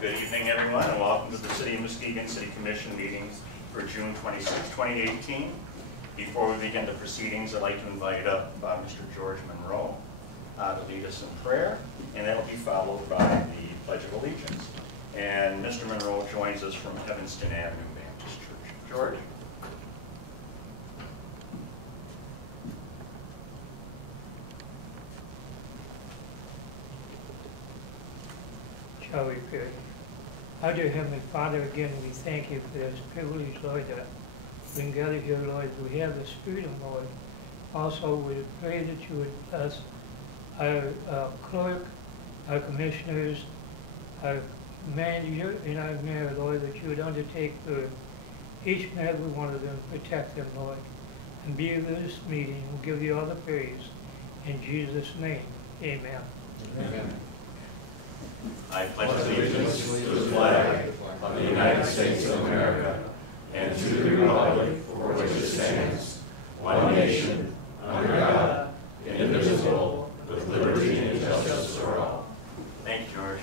Good evening, everyone, and welcome to the City of Muskegon City Commission meetings for June 26, 2018. Before we begin the proceedings, I'd like to invite up Mr. George Monroe to lead us in prayer, and that will be followed by the Pledge of Allegiance. And Mr. Monroe joins us from Evanston Avenue Baptist Church. George? Shall we pray? Our dear Heavenly Father, again, we thank you for this privilege, Lord, that we can gather here, Lord. We have the Spirit of Lord. Also, we pray that you would bless our clerk, our commissioners, our manager, and our mayor, Lord, that you would undertake for each and every one of them, protect them, Lord, and be with this meeting. We'll give you all the praise. In Jesus' name, amen. Amen. I pledge allegiance to the flag of the United States of America and to the republic for which it stands, one nation, under God, indivisible, with liberty and justice for all. Thank you, George.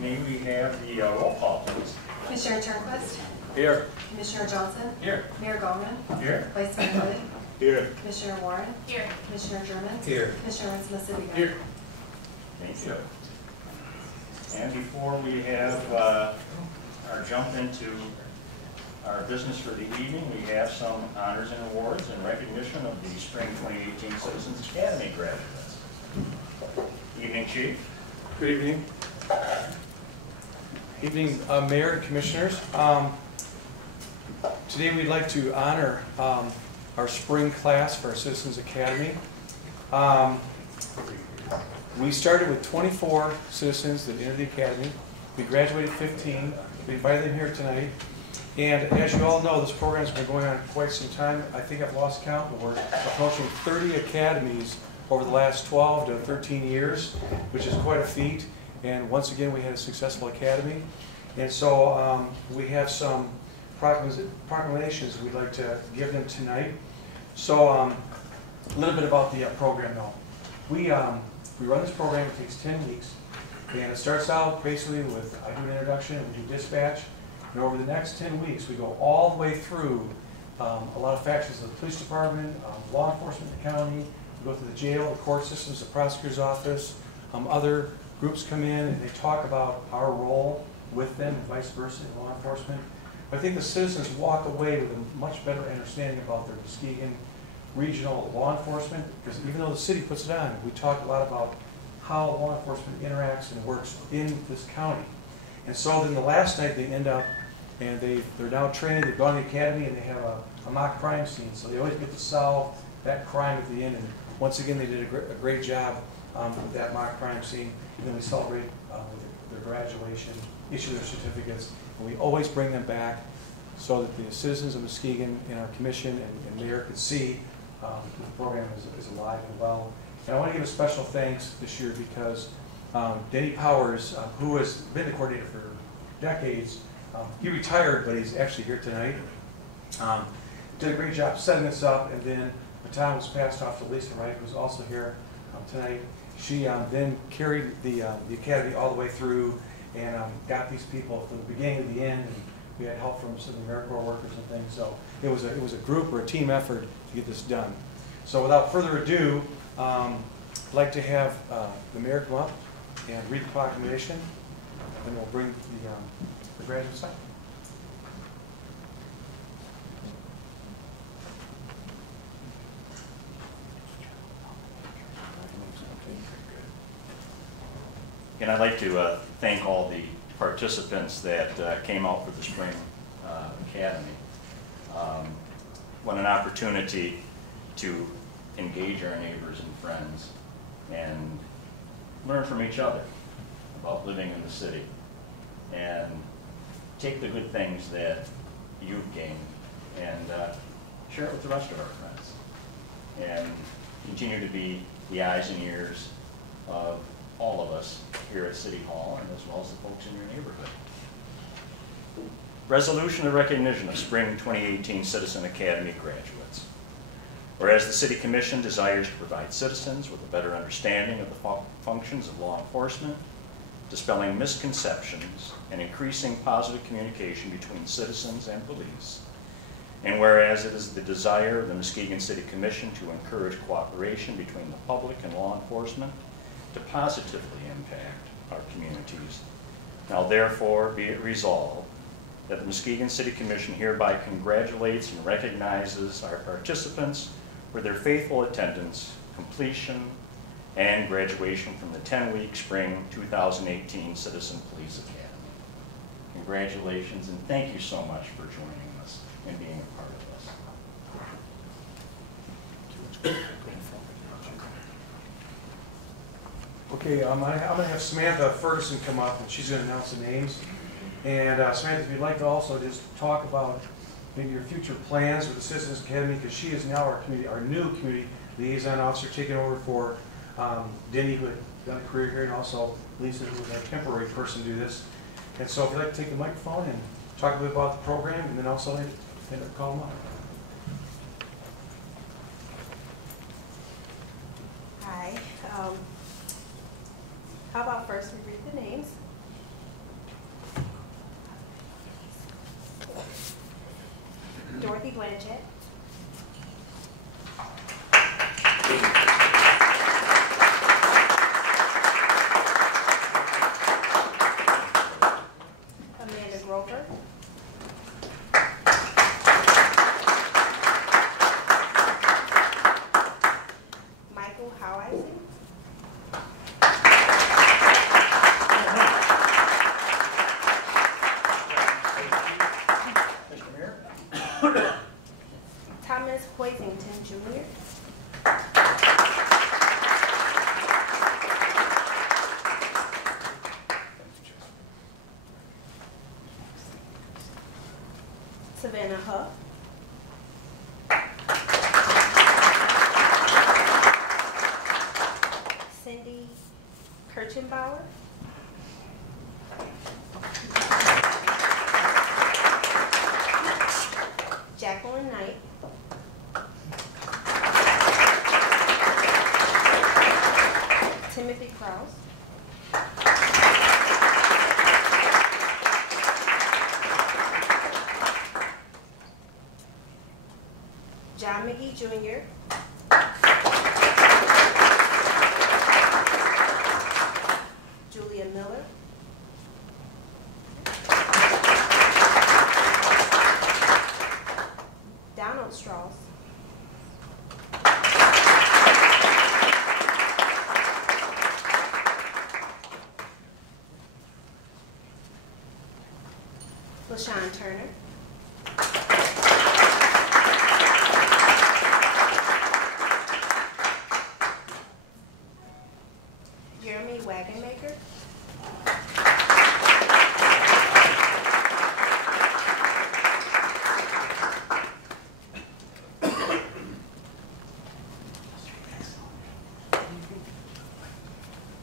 May we have the roll call, please? Commissioner Turnquist? Here. Commissioner Johnson? Here. Mayor Gallman? Here. Vice Mayor Wood? Here. Commissioner Warren? Here. Commissioner German? Here. Commissioner Muskegon? Here. Thank you. And before we have our jump into our business for the evening, we have some honors and awards in recognition of the Spring 2018 Citizens Academy graduates. Evening, Chief. Good evening. Evening, Mayor and Commissioners. Today we'd like to honor our spring class for our Citizens Academy. We started with 24 citizens that entered the Academy. We graduated 15. We invited them here tonight. And as you all know, this program has been going on quite some time. I think I've lost count, but we're approaching 30 academies over the last 12 to 13 years, which is quite a feat. And once again, we had a successful academy. And so we have some proclamations we'd like to give them tonight. So a little bit about the program though. We run this program, it takes 10 weeks. And it starts out basically with, I do an introduction, we do dispatch. And over the next 10 weeks, we go all the way through a lot of factions of the police department, law enforcement in the county. We go to the jail, the court systems, the prosecutor's office. Other groups come in and they talk about our role with them and vice versa in law enforcement. But I think the citizens walk away with a much better understanding about their Muskegon regional law enforcement, because even though the city puts it on, we talk a lot about how law enforcement interacts and works in this county. And so then the last night they end up and they're now trained, they've gone to the academy and they have a mock crime scene. So they always get to solve that crime at the end. And once again, they did a great job with that mock crime scene. And then we celebrate with their graduation, issue their certificates, and we always bring them back so that the citizens of Muskegon and our commission and mayor could see the program is alive and well. And I want to give a special thanks this year because Denny Powers, who has been the coordinator for decades, he retired, but he's actually here tonight. Did a great job setting this up, and then the baton was passed off to Lisa Wright, who's also here tonight. She then carried the academy all the way through and got these people from the beginning to the end. And we had help from some of the AmeriCorps workers and things. So it was a group or a team effort to get this done. So without further ado, I'd like to have the mayor come up and read the proclamation, and we'll bring the graduates up. And I'd like to thank all the participants that came out for the Spring Academy. What an opportunity to engage our neighbors and friends and learn from each other about living in the city and take the good things that you've gained and share it with the rest of our friends and continue to be the eyes and ears of all of us here at City Hall and as well as the folks in your neighborhood. Resolution of recognition of Spring 2018 Citizen Academy graduates. Whereas the City Commission desires to provide citizens with a better understanding of the functions of law enforcement, dispelling misconceptions, and increasing positive communication between citizens and police. And whereas it is the desire of the Muskegon City Commission to encourage cooperation between the public and law enforcement to positively impact our communities. Now therefore be it resolved that the Muskegon City Commission hereby congratulates and recognizes our participants for their faithful attendance, completion, and graduation from the 10-week Spring 2018 Citizen Police Academy. Congratulations and thank you so much for joining us and being a part of this. Okay, I'm going to have Samantha Ferguson come up and she's going to announce the names. And Samantha, if you'd like to also just talk about maybe your future plans with the Citizens Academy, because she is now our new community liaison officer, taking over for Denny, who had done a career here, and also Lisa, who was a temporary person to do this. And so if you'd like to take the microphone and talk a bit about the program, and then also end up calling them up. Hi. How about first we read the names? Dorothy Blanchett. Amanda Grover. Michael Howeisen. Thomas Poisington Jr. Savannah Huff. Cindy Kirchenbauer. Jacqueline Knight. Timothy Krause. John McGee Jr. Julia Miller. Donald Strauss. LaShawn Turner. Jeremy Wagonmaker.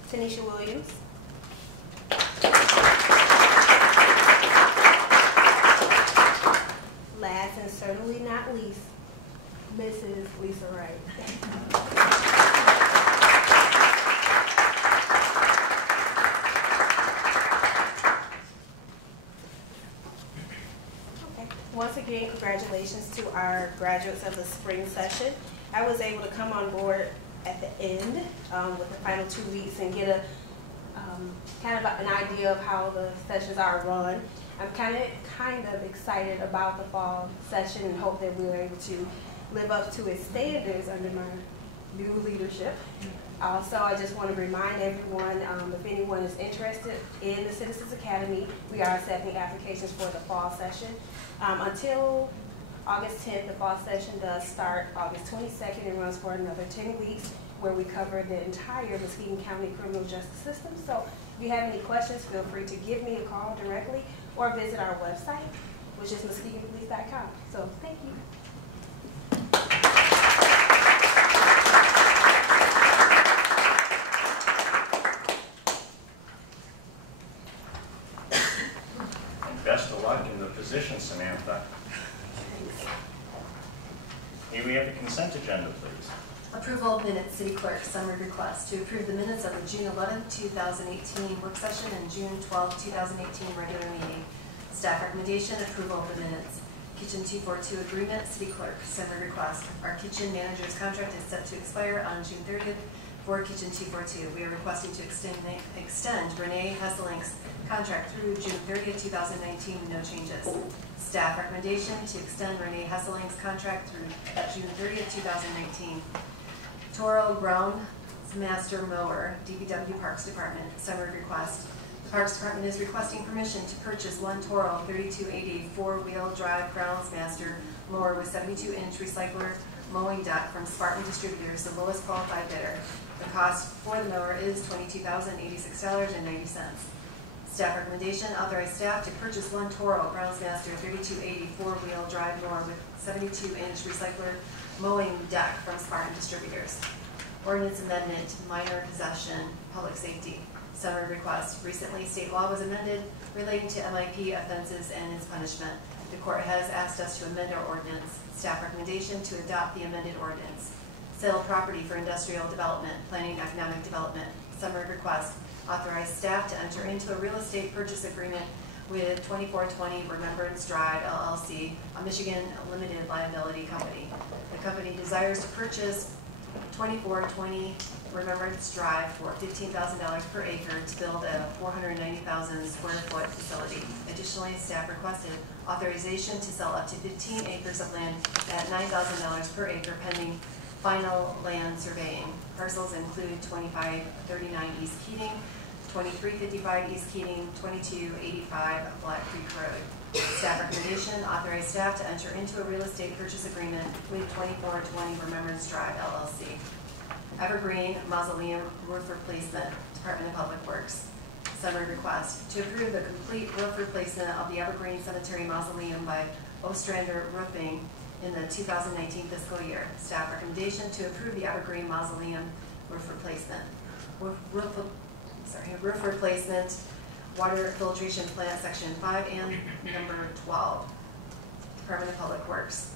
Tanisha Williams. Last and certainly not least, Mrs. Lisa Wright. Okay. Once again, congratulations to our graduates of the spring session. I was able to come on board at the end with the final 2 weeks and get a kind of an idea of how the sessions are run. I'm kind of excited about the fall session and hope that we're able to live up to its standards under my new leadership. Also, I just want to remind everyone, if anyone is interested in the Citizens Academy, we are accepting applications for the fall session. Until August 10th, the fall session does start August 22nd and runs for another 10 weeks, where we cover the entire Muskegon County criminal justice system. So if you have any questions, feel free to give me a call directly or visit our website, which is muskegonpolice.com. So thank you. And best of luck in the position. please. May we have the consent agenda, please? Approval of minutes, City Clerk, summary request to approve the minutes of the June 11, 2018 work session and June 12, 2018 regular meeting. Staff recommendation, approval of the minutes. Kitchen 242 agreement, City Clerk, summary request. Our kitchen manager's contract is set to expire on June 30th for Kitchen 242. We are requesting to extend Renee Hesselink's contract through June 30th, 2019 with no changes. Staff recommendation to extend Renee Hesselink's contract through June 30th, 2019. Toro Groundsmaster Mower, DPW Parks Department, summary request. The Parks Department is requesting permission to purchase one Toro 3280 four-wheel drive Groundsmaster mower with 72-inch recycler mowing deck from Spartan Distributors, the lowest qualified bidder. The cost for the mower is $22,086.90. Staff recommendation, authorize staff to purchase one Toro Groundsmaster 3280 four-wheel drive mower with 72-inch recycler mowing deck from Spartan Distributors. Ordinance amendment, minor possession, public safety. Summary request. Recently, state law was amended relating to MIP offenses and its punishment. The court has asked us to amend our ordinance. Staff recommendation to adopt the amended ordinance. Sale of property for industrial development, planning economic development. Summary request. Authorize staff to enter into a real estate purchase agreement with 2420 Remembrance Drive LLC, a Michigan limited liability company. The company desires to purchase 2420 Remembrance Drive for $15,000 per acre to build a 490,000 square foot facility. Additionally, staff requested authorization to sell up to 15 acres of land at $9,000 per acre pending final land surveying. Parcels include 2539 East Keating, 2355 East Keating, 2285 Black Creek Road. Staff recommendation, authorize staff to enter into a real estate purchase agreement with 2420 Remembrance Drive LLC. Evergreen Mausoleum roof replacement, Department of Public Works. Summary request to approve the complete roof replacement of the Evergreen Cemetery Mausoleum by Ostrander Roofing in the 2019 fiscal year. Staff recommendation to approve the Evergreen Mausoleum roof replacement. Roof replacement, water filtration plant, section 5 and number 12, Department of Public Works.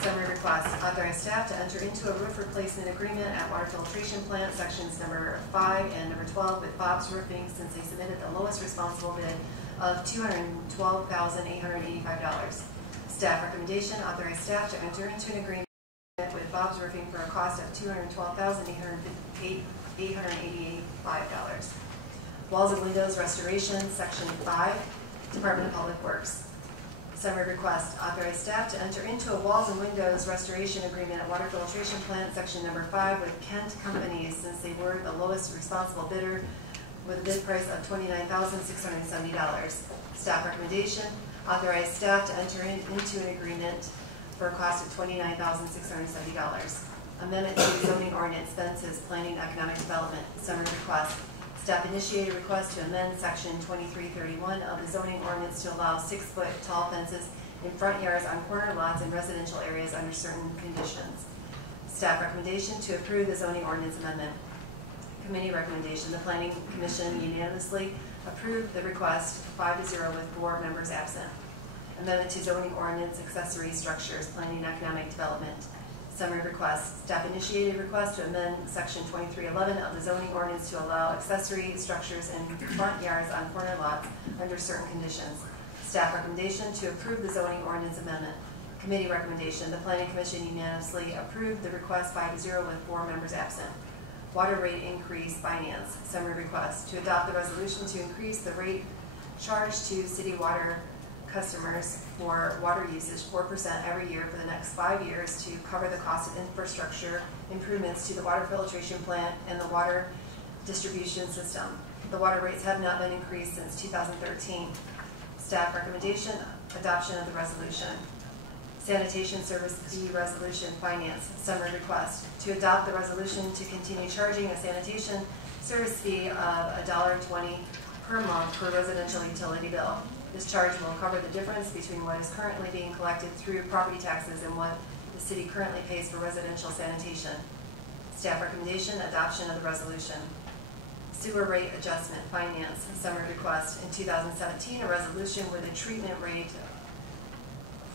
Summary request, authorize staff to enter into a roof replacement agreement at water filtration plant, sections number 5 and number 12 with Bob's Roofing since they submitted the lowest responsible bid of $212,885. Staff recommendation, authorize staff to enter into an agreement with Bob's Roofing for a cost of $212,885. Walls and windows restoration, section 5, Department of Public Works. Summary request, authorize staff to enter into a walls and windows restoration agreement at water filtration plant, section number 5 with Kent Companies since they were the lowest responsible bidder with a bid price of $29,670. Staff recommendation, authorize staff to enter into an agreement for a cost of $29,670. Amendment to zoning ordinance fences, planning economic development. Summary request. Staff initiated a request to amend section 2331 of the zoning ordinance to allow 6-foot tall fences in front yards on corner lots and residential areas under certain conditions. Staff recommendation to approve the zoning ordinance amendment. Committee recommendation. The Planning Commission unanimously approved the request 5-0 with 4 members absent. Amendment to zoning ordinance accessory structures, planning economic development. Summary request. Staff initiated request to amend section 2311 of the zoning ordinance to allow accessory structures in front yards on corner lots under certain conditions. Staff recommendation to approve the zoning ordinance amendment. Committee recommendation. The Planning Commission unanimously approved the request 5-0 with 4 members absent. Water rate increase finance. Summary request to adopt the resolution to increase the rate charged to city water customers for water usage 4% every year for the next 5 years to cover the cost of infrastructure improvements to the water filtration plant and the water distribution system. The water rates have not been increased since 2013. Staff recommendation, adoption of the resolution. Sanitation service fee resolution, finance. Summary request to adopt the resolution to continue charging a sanitation service fee of $1.20 per month per residential utility bill. This charge will cover the difference between what is currently being collected through property taxes and what the city currently pays for residential sanitation. Staff recommendation, adoption of the resolution. Sewer rate adjustment, finance. Summary request. In 2017, a resolution with a treatment rate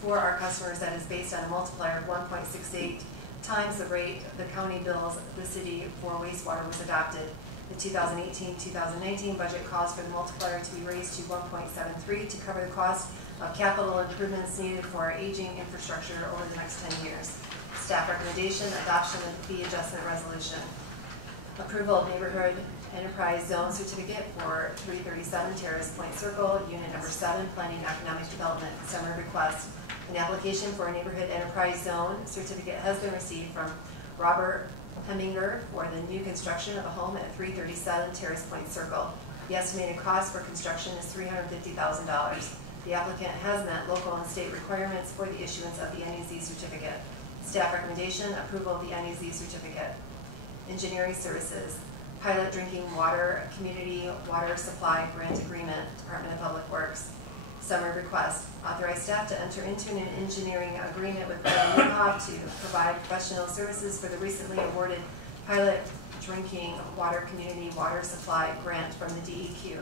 for our customers that is based on a multiplier of 1.68 times the rate the county bills the city for wastewater was adopted. The 2018-2019 budget calls for the multiplier to be raised to 1.73 to cover the cost of capital improvements needed for our aging infrastructure over the next 10 years. Staff recommendation, adoption of the fee adjustment resolution. Approval of neighborhood enterprise zone certificate for 337 Terrace Point Circle, unit number 7, planning and economic development. Summary request. An application for a neighborhood enterprise zone certificate has been received from Robert Heminger for the new construction of a home at 337 Terrace Point Circle. The estimated cost for construction is $350,000. The applicant has met local and state requirements for the issuance of the NEZ certificate. Staff recommendation, approval of the NEZ certificate. Engineering services, pilot drinking water community water supply grant agreement, Department of Public Works. Summary request, authorize staff to enter into an engineering agreement with Newhoff to provide professional services for the recently awarded pilot drinking water community water supply grant from the DEQ.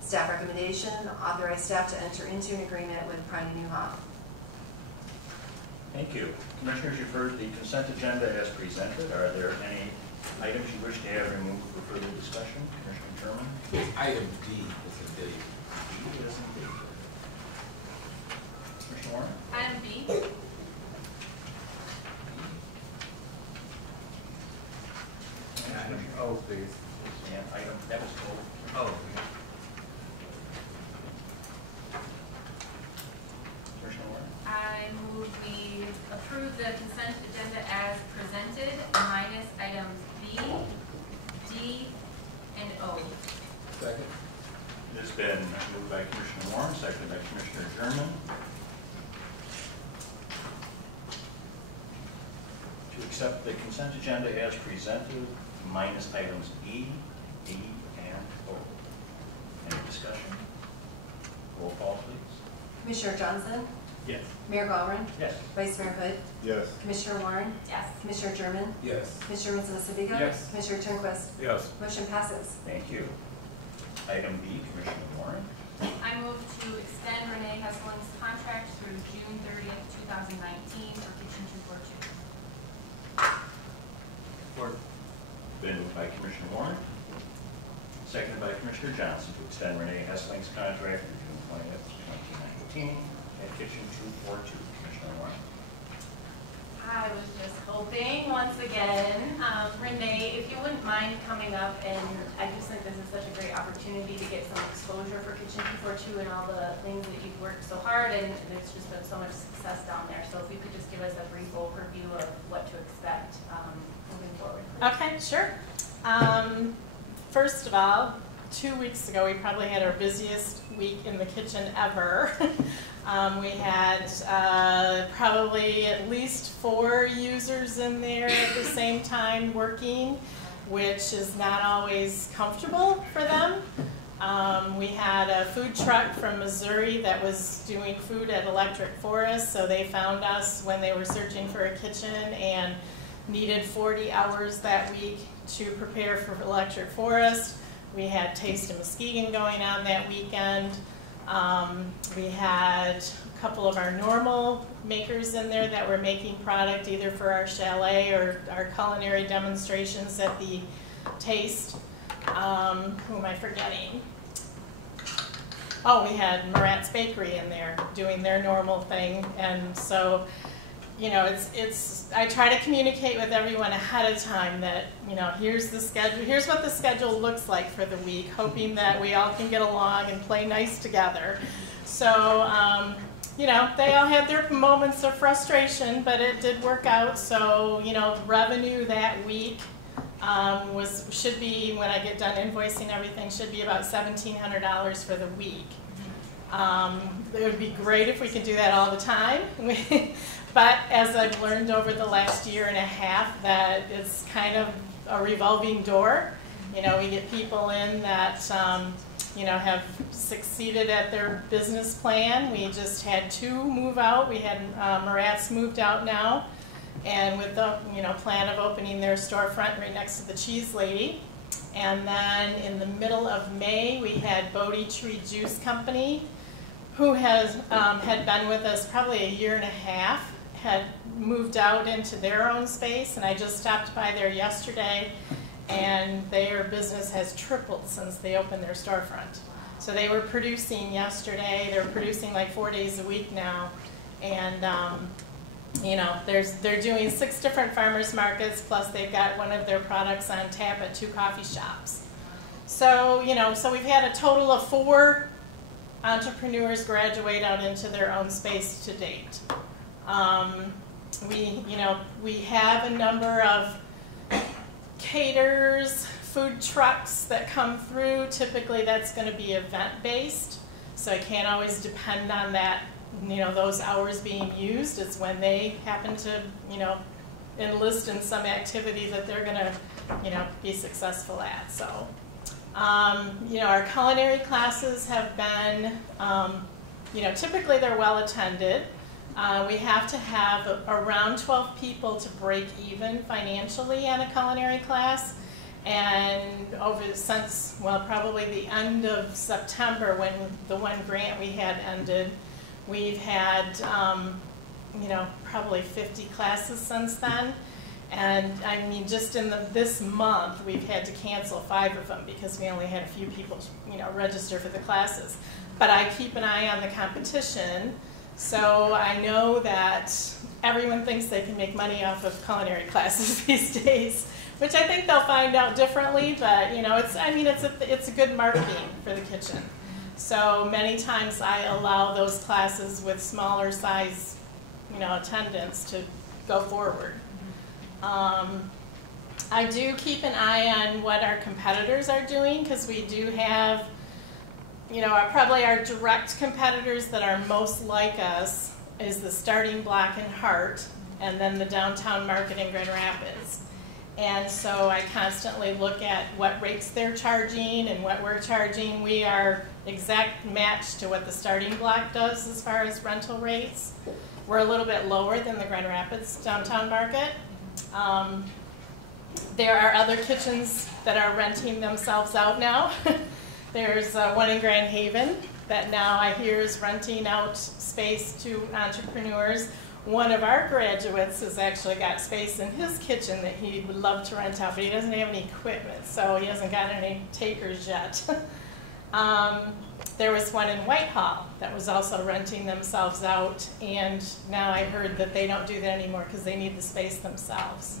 Staff recommendation, authorize staff to enter into an agreement with Prime Newhoff. Thank you. Commissioners, you've heard the consent agenda as presented. Are there any items you wish to have removed for further discussion? Commissioner Sherman? Item D is a date. Commissioner Warren? Item B. Item O, please. And item, that was O. Oh. Commissioner Warren? I move we approve the consent agenda as presented minus items B, D, and O. Second. It has been moved by Commissioner Warren, seconded by Commissioner German. To accept the consent agenda as presented, minus items E, D, and O. Any discussion? Roll call, please. Commissioner Johnson? Yes. Mayor Gowron? Yes. Vice Mayor Hood? Yes. Commissioner Warren? Yes. Commissioner German? Yes. Commissioner Ritz-Massabega? Yes. Commissioner Turnquist? Yes. Motion passes. Thank you. Item B, Commissioner Warren. I move to extend Renee Hesseling's contract through June 30th, 2019 for Kitchen 242. Support. Been moved by Commissioner Warren, seconded by Commissioner Johnson to extend Renee Hessling's contract through June 20th, 2019 at Kitchen 242. Commissioner Warren. I was just hoping, once again, Renee, if you wouldn't mind coming up, and I just think this is such a great opportunity to get some exposure for Kitchen 242 and all the things that you've worked so hard, and there's just been so much success down there. So if you could just give us a brief overview of what to expect moving forward. Okay, sure. First of all, 2 weeks ago, we probably had our busiest week in the kitchen ever. We had probably at least 4 users in there at the same time working, which is not always comfortable for them. We had a food truck from Missouri that was doing food at Electric Forest, so they found us when they were searching for a kitchen and needed 40 hours that week to prepare for Electric Forest. We had Taste of Muskegon going on that weekend. We had a couple of our normal makers in there that were making product either for our chalet or our culinary demonstrations at the Taste. Who am I forgetting? Oh, we had Morat's Bakery in there doing their normal thing, and so, you know, I try to communicate with everyone ahead of time that, you know, here's the schedule, here's what the schedule looks like for the week, hoping that we all can get along and play nice together. So, you know, they all had their moments of frustration, but it did work out. So, you know, revenue that week should be, when I get done invoicing everything, should be about $1,700 for the week. It would be great if we could do that all the time. But as I've learned over the last year and a half, that it's kind of a revolving door. You know, we get people in that, you know, have succeeded at their business plan. We just had 2 move out. We had Morat's moved out now, and with the, you know, plan of opening their storefront right next to the Cheese Lady. And then in the middle of May, we had Bodie Tree Juice Company who has had been with us probably a year and a half, had moved out into their own space, and I just stopped by there yesterday, and their business has tripled since they opened their storefront. So they were producing yesterday, they're producing like 4 days a week now, and you know, they're doing 6 different farmers markets, plus they've got one of their products on tap at 2 coffee shops. So, you know, so we've had a total of 4 entrepreneurs graduate out into their own space to date. We have a number of caterers, food trucks that come through. Typically that's going to be event-based, so I can't always depend on that, you know, those hours being used. It's when they happen to, you know, enlist in some activity that they're going to, you know, be successful at. So, you know, our culinary classes have been, you know, typically they're well attended. We have to have around 12 people to break even financially on a culinary class. And since, well, probably the end of September, when the one grant we had ended, we've had, you know, probably 50 classes since then. And I mean, just in this month, we've had to cancel 5 of them because we only had a few people, you know, register for the classes. But I keep an eye on the competition, so I know that everyone thinks they can make money off of culinary classes these days, which I think they'll find out differently. But you know, it's a good marketing for the kitchen. So many times I allow those classes with smaller size, you know, attendance to go forward. I do keep an eye on what our competitors are doing, because we do have, you know, probably our direct competitors that are most like us is the Starting Block in Hart, and then the Downtown Market in Grand Rapids. And so I constantly look at what rates they're charging and what we're charging. We are exact match to what the Starting Block does as far as rental rates. We're a little bit lower than the Grand Rapids Downtown Market. There are other kitchens that are renting themselves out now. There's one in Grand Haven that now I hear is renting out space to entrepreneurs. One of our graduates has actually got space in his kitchen that he would love to rent out, but he doesn't have any equipment, so he hasn't got any takers yet. There was one in Whitehall that was also renting themselves out, and now I heard that they don't do that anymore because they need the space themselves.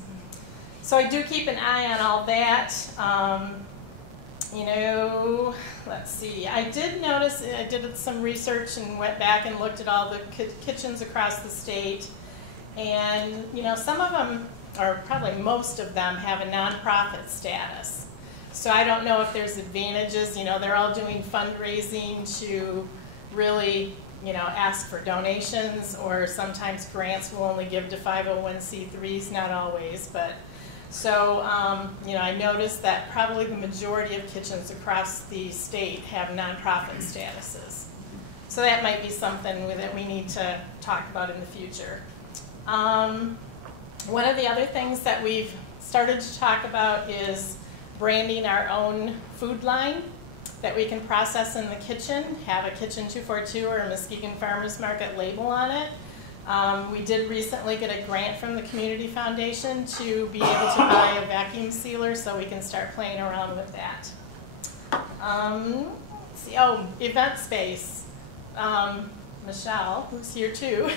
So I do keep an eye on all that. You know, let's see. I did notice, I did some research and went back and looked at all the kitchens across the state. And, you know, some of them, or probably most of them, have a nonprofit status. So I don't know if there's advantages. You know, they're all doing fundraising to really, you know, ask for donations, or sometimes grants will only give to 501c3s, not always, but. So, you know, I noticed that probably the majority of kitchens across the state have nonprofit statuses. So that might be something that we need to talk about in the future. One of the other things that we've started to talk about is branding our own food line that we can process in the kitchen, have a Kitchen 242 or a Muskegon Farmers Market label on it. We did recently get a grant from the Community Foundation to be able to buy a vacuum sealer, so we can start playing around with that. Let's see, oh, event space. Michelle, who's here too,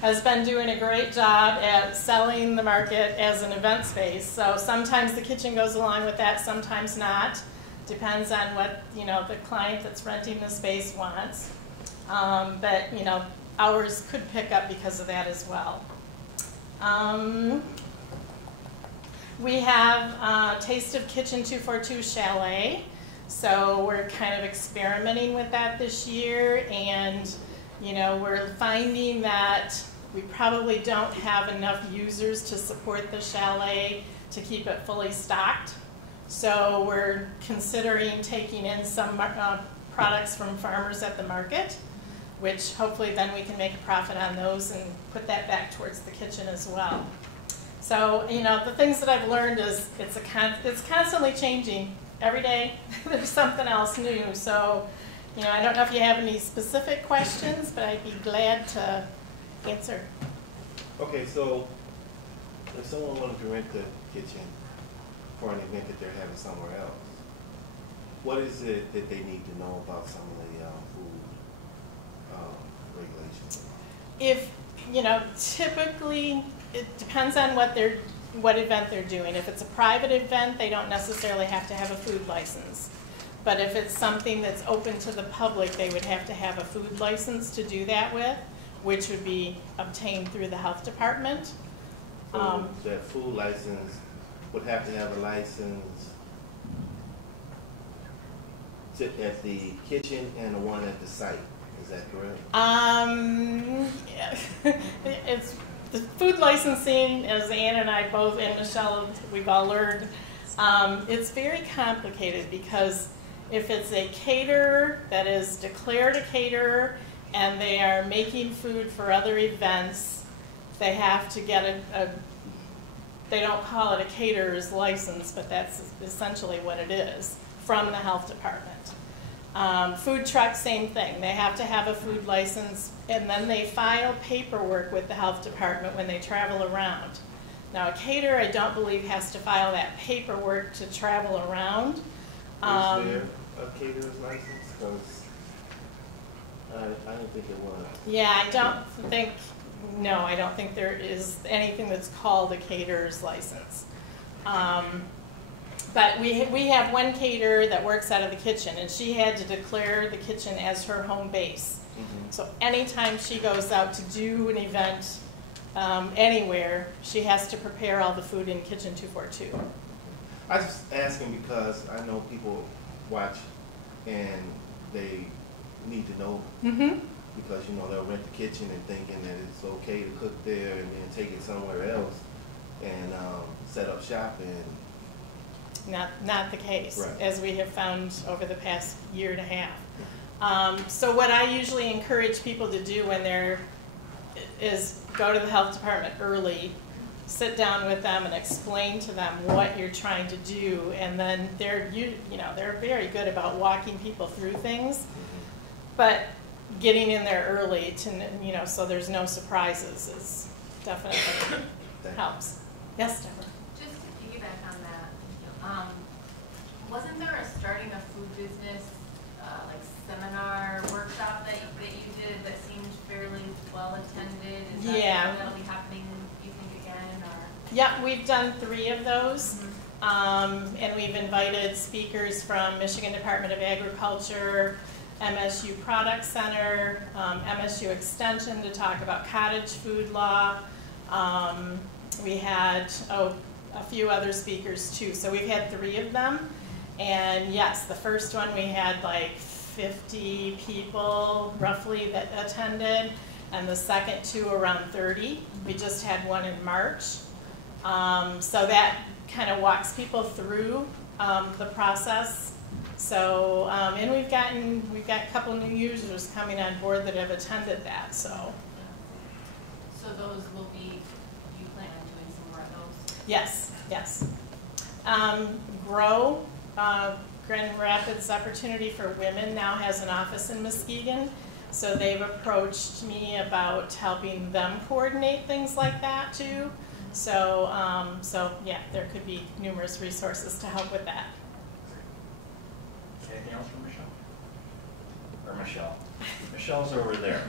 has been doing a great job at selling the market as an event space. So sometimes the kitchen goes along with that, sometimes not. Depends on what, you know, the client that's renting the space wants. But, you know, hours could pick up because of that as well. We have Taste of Kitchen 242 Chalet. So we're kind of experimenting with that this year, and you know, we're finding that we probably don't have enough users to support the chalet to keep it fully stocked. So we're considering taking in some products from farmers at the market, which hopefully then we can make a profit on those and put that back towards the kitchen as well. So, you know, the things that I've learned is it's constantly changing. Every day there's something else new. So, you know, I don't know if you have any specific questions, but I'd be glad to answer. Okay, so if someone wanted to rent the kitchen for an event that they're having somewhere else, what is it that they need to know about some of the food regulations? If, you know, typically, it depends on what event they're doing. If it's a private event, they don't necessarily have to have a food license. But if it's something that's open to the public, they would have to have a food license to do that with, which would be obtained through the health department. So that food license would have to have a license at the kitchen and the one at the site. Is that correct? Yeah. It's the food licensing, as Ann and I both, and Michelle, we've all learned, it's very complicated because if it's a caterer that is declared a caterer and they are making food for other events, they have to get they don't call it a caterer's license, but that's essentially what it is, from the health department. Food truck, same thing. They have to have a food license, and then they file paperwork with the health department when they travel around. Now, a caterer, I don't believe, has to file that paperwork to travel around. Is there a caterer's license? Because I didn't think it was. Yeah, I don't think there is anything that's called a caterer's license. But we have one caterer that works out of the kitchen, and she had to declare the kitchen as her home base. Mm-hmm. So anytime she goes out to do an event anywhere, she has to prepare all the food in Kitchen 242. I was just asking because I know people watch and they need to know. Mm-hmm. Because, you know, they'll rent the kitchen and thinking that it's okay to cook there and then take it somewhere else and set up shop and... Not the case, right, as we have found over the past year and a half. So what I usually encourage people to do when is go to the health department early, sit down with them and explain to them what you're trying to do, and then they're very good about walking people through things, but getting in there early to, you know, so there's no surprises is definitely helps. Yes, Deborah. Just to piggyback on that, wasn't there a starting a food business like seminar workshop that you did that seemed fairly well attended? Is that Yeah. That'll be happening, you think, again? Or? Yeah, we've done 3 of those. Mm-hmm. And we've invited speakers from Michigan Department of Agriculture, MSU Product Center, MSU Extension to talk about cottage food law. We had a few other speakers too. So we've had 3 of them. And yes, the first one we had like 50 people roughly that attended, and the second 2 around 30. We just had one in March. So that kind of walks people through the process. So, and we've got a couple new users coming on board that have attended that. So those will be, you plan on doing some more of those? Yes. Grow, Grand Rapids Opportunity for Women now has an office in Muskegon. So they've approached me about helping them coordinate things like that too. So, yeah, there could be numerous resources to help with that. Anything else from Michelle? Or Michelle? Michelle's over there.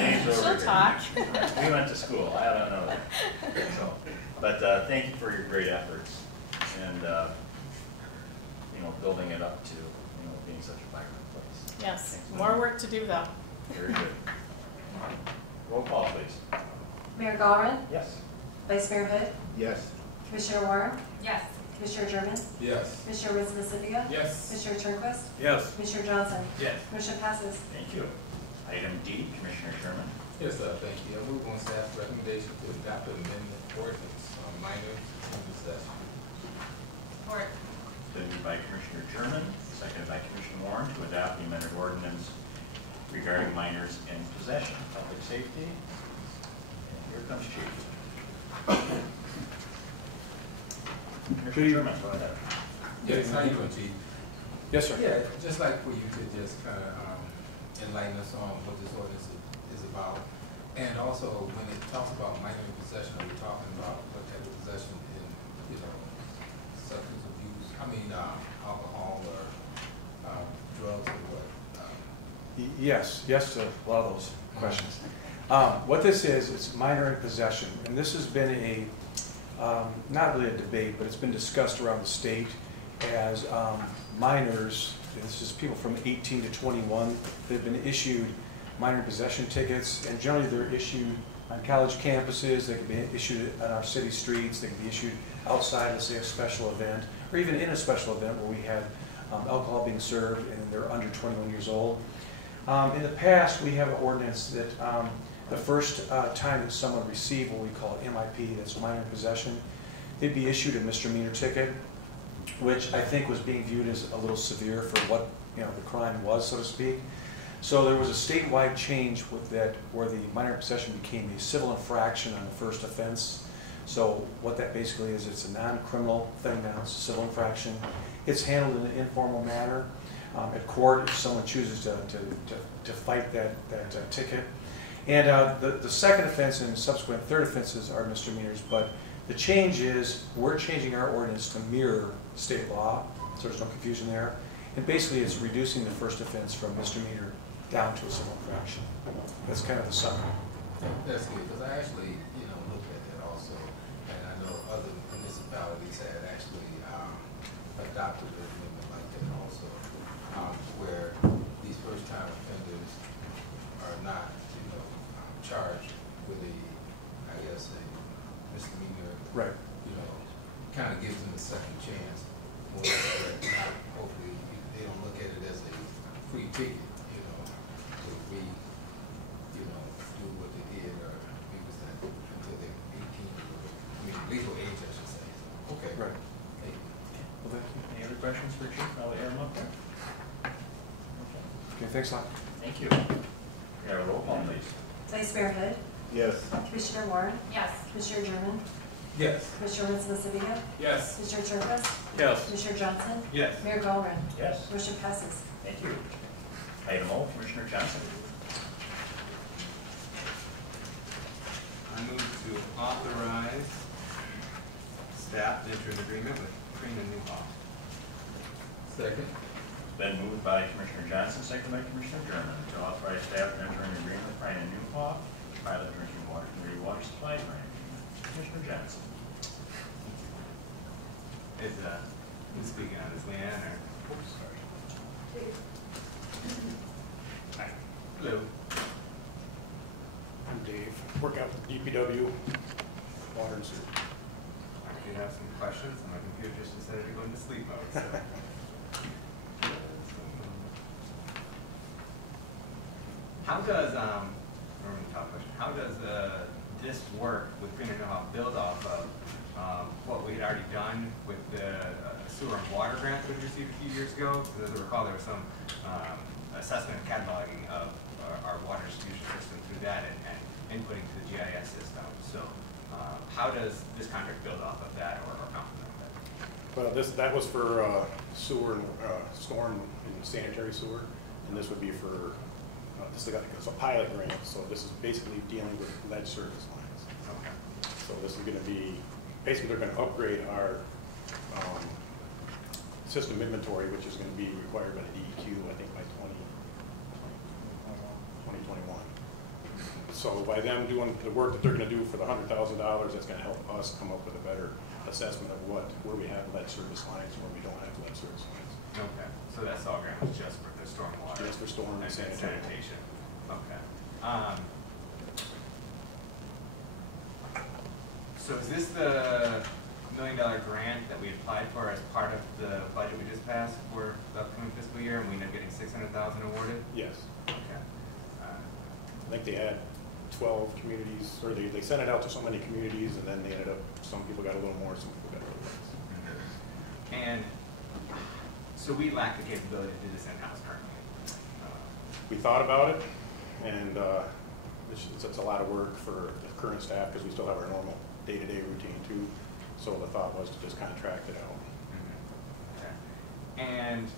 Name's over She'll here. talk. We went to school. I don't know that. So, but thank you for your great efforts and building it up to being such a vibrant place. Yes, Thanks. more work to do though. Very good. Roll call, please. Mayor Gallren, Yes. Vice Mayor Hood, Yes. Commissioner Warren, Yes. Commissioner German, Yes. Commissioner Rizzo-Pacifica, Yes. Commissioner Turnquist, Yes. Commissioner Johnson. Yes. Motion passes. Thank you. Item D, Commissioner Sherman. Yes, thank you. I move on staff's recommendation to adopt an amendment ordinance on minors in possession. Support. Been moved by Commissioner Sherman, seconded by Commissioner Warren to adopt the amended ordinance regarding minors in possession. Public safety. And here comes Chief. Commissioner Sherman, go ahead. Yes, how you doing, Chief? Yes, sir. Yeah, just like for you to just kind of enlighten us on what this ordinance is about? And also, when it talks about minor in possession, are we talking about what type of possession in, you know, substance abuse? I mean, alcohol or drugs or what? Yes to a lot of those questions. What this is, it's minor in possession, and this has been not really a debate, but it's been discussed around the state as minors, this is people from 18 to 21, that have been issued minor in possession tickets, and generally they're issued on college campuses, they can be issued on our city streets, they can be issued outside, let's say, a special event, or even in a special event where we had alcohol being served and they're under 21 years old. In the past, we have an ordinance that the first time that someone received what we call MIP, that's minor in possession, they'd be issued a misdemeanor ticket, which I think was being viewed as a little severe for what the crime was, so to speak. So there was a statewide change with that, where the minor in possession became a civil infraction on the first offense. So what that basically is, it's a non-criminal thing now, it's a civil infraction. It's handled in an informal manner. At court, if someone chooses to fight that ticket. And the second offense and subsequent third offenses are misdemeanors, but the change is we're changing our ordinance to mirror state law, so there's no confusion there. And basically it's reducing the first offense from misdemeanor down to a civil infraction. That's kind of the summary. That's good, because I actually, looked at that also, and I know other municipalities had actually adopted an amendment like that also, where these first-time offenders are not, charged with a misdemeanor. Right. Kind of gives them a second chance. Not, hopefully, they don't look at it as a free ticket, to do what they did or use that until they're 18, legal age, I should say. Okay. Right. Thank you. Well, thank you. Any other questions for Chief? I'll air them up there. Okay, thanks a lot. Thank you. Can I have a roll call, please? Vice Mayor Hood, Yes. Commissioner Warren, Yes. Commissioner German, Yes. Commissioner Winston-Savino, Yes. Commissioner Terracse, Yes. Commissioner Johnson, Yes. Mayor Gallagher. Yes. Motion passes. Thank you. Item O, Commissioner Johnson. I move to authorize staff to enter an agreement with Green and Newhoff. Second. It's been moved by Commissioner Johnson, seconded by Commissioner German, to authorize staff to enter an agreement with Ryan and Newhoff, pilot drinking water community water supply grant. Commissioner Johnson. Is who's speaking on this, Leanne or? Oops, sorry. Hi. Hello. I'm Dave, work out with DPW, water and sewer. I did have some questions, and my computer just decided to go into sleep mode. So. How does how does this work with Green and Newhoff build off of what we had already done with the sewer and water grant that we received a few years ago? Because as I recall, there was some assessment and cataloging of our water distribution system through that and inputting to the GIS system. So how does this contract build off of that or complement that? Well, that was for sewer and storm and sanitary sewer, and this would be for it's a pilot grant, so this is basically dealing with lead service lines. Okay. So this is going to be basically they're going to upgrade our system inventory, which is going to be required by the DEQ, I think by 2021. So by them doing the work that they're going to do for the $100,000, that's going to help us come up with a better assessment of where we have lead service lines and where we don't have lead service lines. Okay. So that saw grant was just for the stormwater. Just for storm and sanitation. Okay. So is this the $1 million grant that we applied for as part of the budget we just passed for the upcoming fiscal year, and we ended up getting $600,000 awarded? Yes. Okay. I think they had 12 communities, or they sent it out to so many communities, and then they ended up, some people got a little more, some people got a little less. Mm-hmm. And so we lack the capability to do this in-house currently. We thought about it, and it's a lot of work for the current staff because we still have our normal day-to-day routine too. So the thought was to just contract it out. Mm-hmm. Okay. And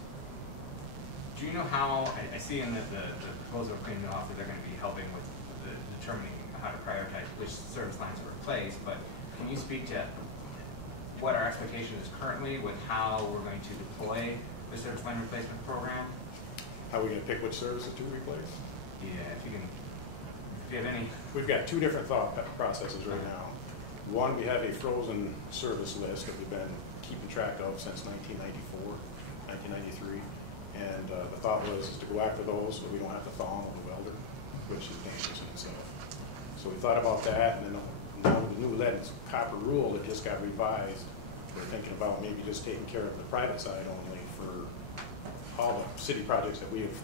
Do you know how, I see in the proposal of cleaning off that they're going to be helping with determining how to prioritize which service lines are replaced, but can you speak to what our expectation is currently with how we're going to deploy the service line replacement program? How are we going to pick which services to replace? Yeah, if you have any. We've got two different thought processes right now. One, we have a frozen service list that we've been keeping track of since 1994, 1993. And the thought was to go after those so we don't have to thaw them with a welder, which is dangerous in itself. So we thought about that, and then now with the new lead and copper rule that just got revised, we're thinking about maybe just taking care of the private side only for all the city projects that we've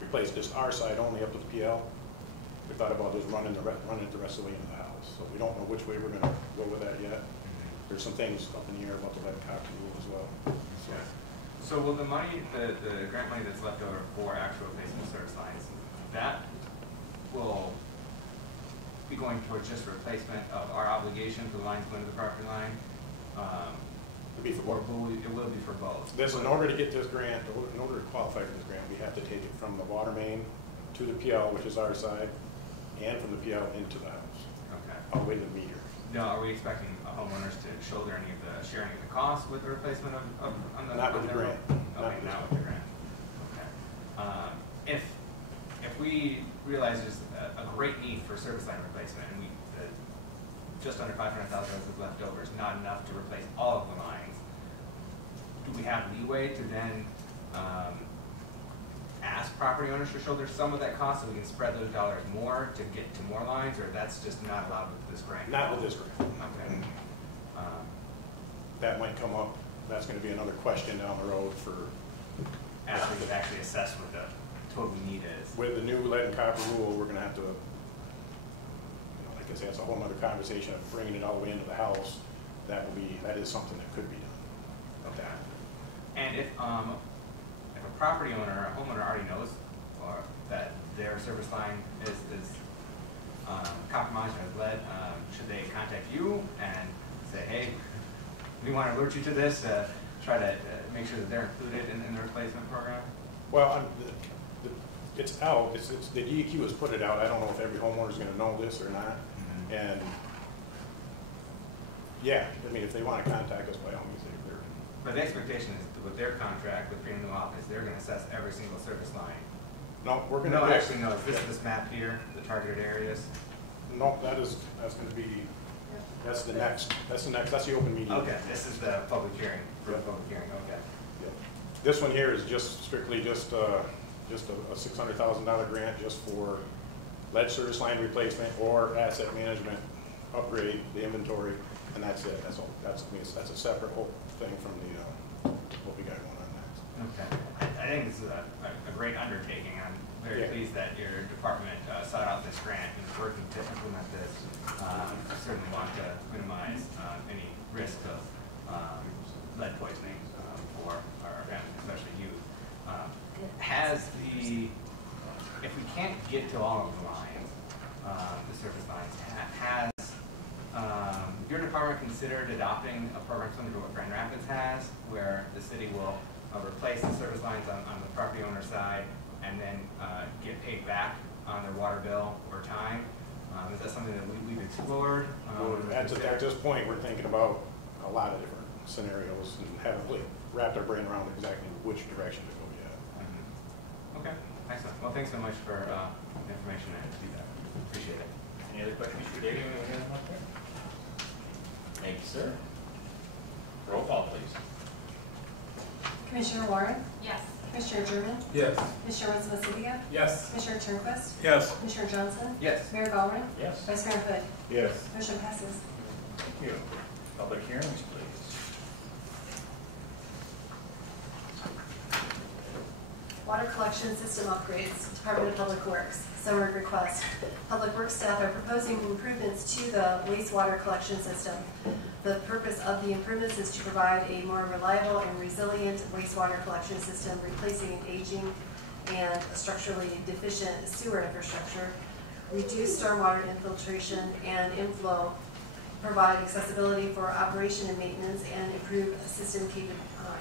replaced, just our side only up to the PL. We thought about just running the rest of the way into the house. So we don't know which way we're going to go with that yet. There's some things up in the air about the lead and copper rule as well. So. So will the money, the grant money that's left over for actual replacement service lines, that will be going towards just replacement of our obligation for the lines going to the property line? It'll be for both. It will be for both. This, in order to get this grant, in order to qualify for this grant, we have to take it from the water main to the PL, which is our side, and from the PL into the house. Okay. All the way to the meter. Now, are we expecting homeowners to shoulder any of the sharing of the costs with the replacement of on the Not with the grant. Okay, not with the grant. Okay. If we realize there's a great need for service line replacement, and just under $500,000 is left over is not enough to replace all of the lines, do we have leeway to then ask property owners to shoulder some of that cost so we can spread those dollars more to get to more lines, or that's just not allowed with this grant? Not with this grant. Okay. That might come up. That's going to be another question down the road for. After we've actually assessed what the total need is. With the new lead and copper rule, we're going to have to, like I said, it's a whole other conversation of bringing it all the way into the house. That is something that could be done. Okay. And if a property owner, a homeowner already knows that their service line is compromised or has lead, should they contact you and say, hey, we want to alert you to this, try to make sure that they're included in the replacement program? Well, it's out. The DEQ has put it out. I don't know if every homeowner is going to know this or not. Mm-hmm. And yeah, I mean, if they want to contact us, by all means, they're. But the expectation is that with their contract with Green New Office, they're going to assess every single service line. No, we're going to. No, do actually, no. Is this map here, the targeted areas? No, that's going to be. That's the next. That's the open meeting. Okay, this is the public hearing. For the public hearing. Okay. Yep. This one here is just strictly just a $600,000 grant just for lead service line replacement or asset management upgrade, the inventory, and that's it. That's all. That's a separate whole thing from the what we got going on next. Okay. I think this is a great undertaking. I'm very pleased that your department sought out this grant and is working to implement this. I certainly want to minimize any risk of lead poisoning for our families, especially youth. If we can't get to all of the lines, the service lines, has your department considered adopting a program similar to what Grand Rapids has, where the city will replace the service lines on the property owner side and then get paid back on their water bill over time? Is that something that we've explored? At this point, we're thinking about a lot of different scenarios and haven't really wrapped our brain around exactly which direction to go yet. Mm-hmm. Okay, excellent. Well, thanks so much for the information and feedback. Appreciate it. Any other questions for David? Thank you, sir. Roll call, please. Commissioner Warren? Yes. Commissioner German? Yes. Commissioner Muskegon? Yes. Commissioner Turnquist? Yes. Commissioner Johnson? Yes. Mayor Ballmer? Yes. Vice Mayor Hood? Yes. Motion passes. Thank you. Public hearings, please. Water collection system upgrades, Department of Public Works. Summary request. Public Works staff are proposing improvements to the wastewater collection system. The purpose of the improvements is to provide a more reliable and resilient wastewater collection system, replacing aging and structurally deficient sewer infrastructure, reduce stormwater infiltration and inflow, provide accessibility for operation and maintenance, and improve system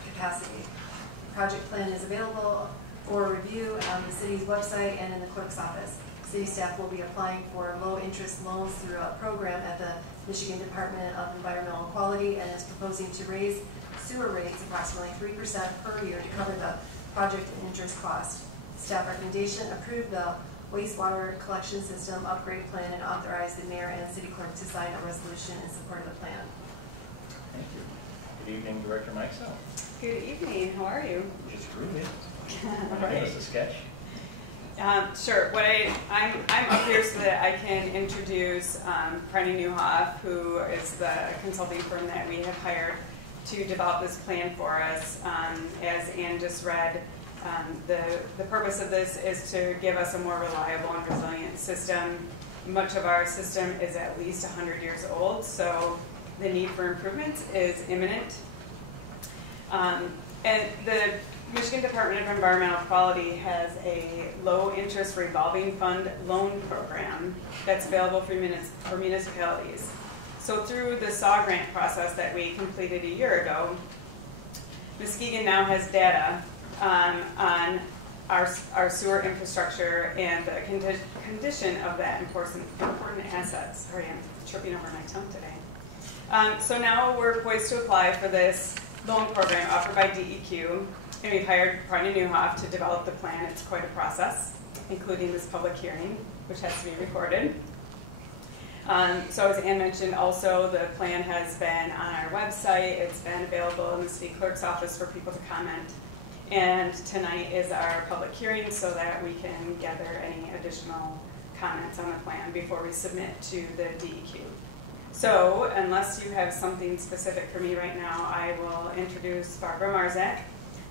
capacity. Project plan is available for review on the city's website and in the clerk's office. City staff will be applying for low-interest loans through a program at the Michigan Department of Environmental Quality and is proposing to raise sewer rates approximately 3% per year to cover the project and interest cost. Staff recommendation: approve the wastewater collection system upgrade plan and authorize the mayor and city clerk to sign a resolution in support of the plan. Thank you. Good evening, Director Meixel. Good evening. How are you? Just groovy. All right. Give us a sketch. Sure. I'm up here so that I can introduce Priny Newhoff, who is the consulting firm that we have hired to develop this plan for us. As Ann just read, the purpose of this is to give us a more reliable and resilient system. Much of our system is at least 100 years old, so the need for improvements is imminent. And the Michigan Department of Environmental Quality has a low-interest revolving fund loan program that's available for municipalities. So through the SAW grant process that we completed a year ago, Muskegon now has data on our sewer infrastructure and the condition of that important asset. Sorry, I'm tripping over my tongue today. So now we're poised to apply for this loan program offered by DEQ, and we've hired Priny Newhoff to develop the plan. It's quite a process, including this public hearing, which has to be recorded. So as Ann mentioned, also the plan has been on our website. It's been available in the city clerk's office for people to comment. And tonight is our public hearing so that we can gather any additional comments on the plan before we submit to the DEQ. So unless you have something specific for me right now, I will introduce Barbara Marzak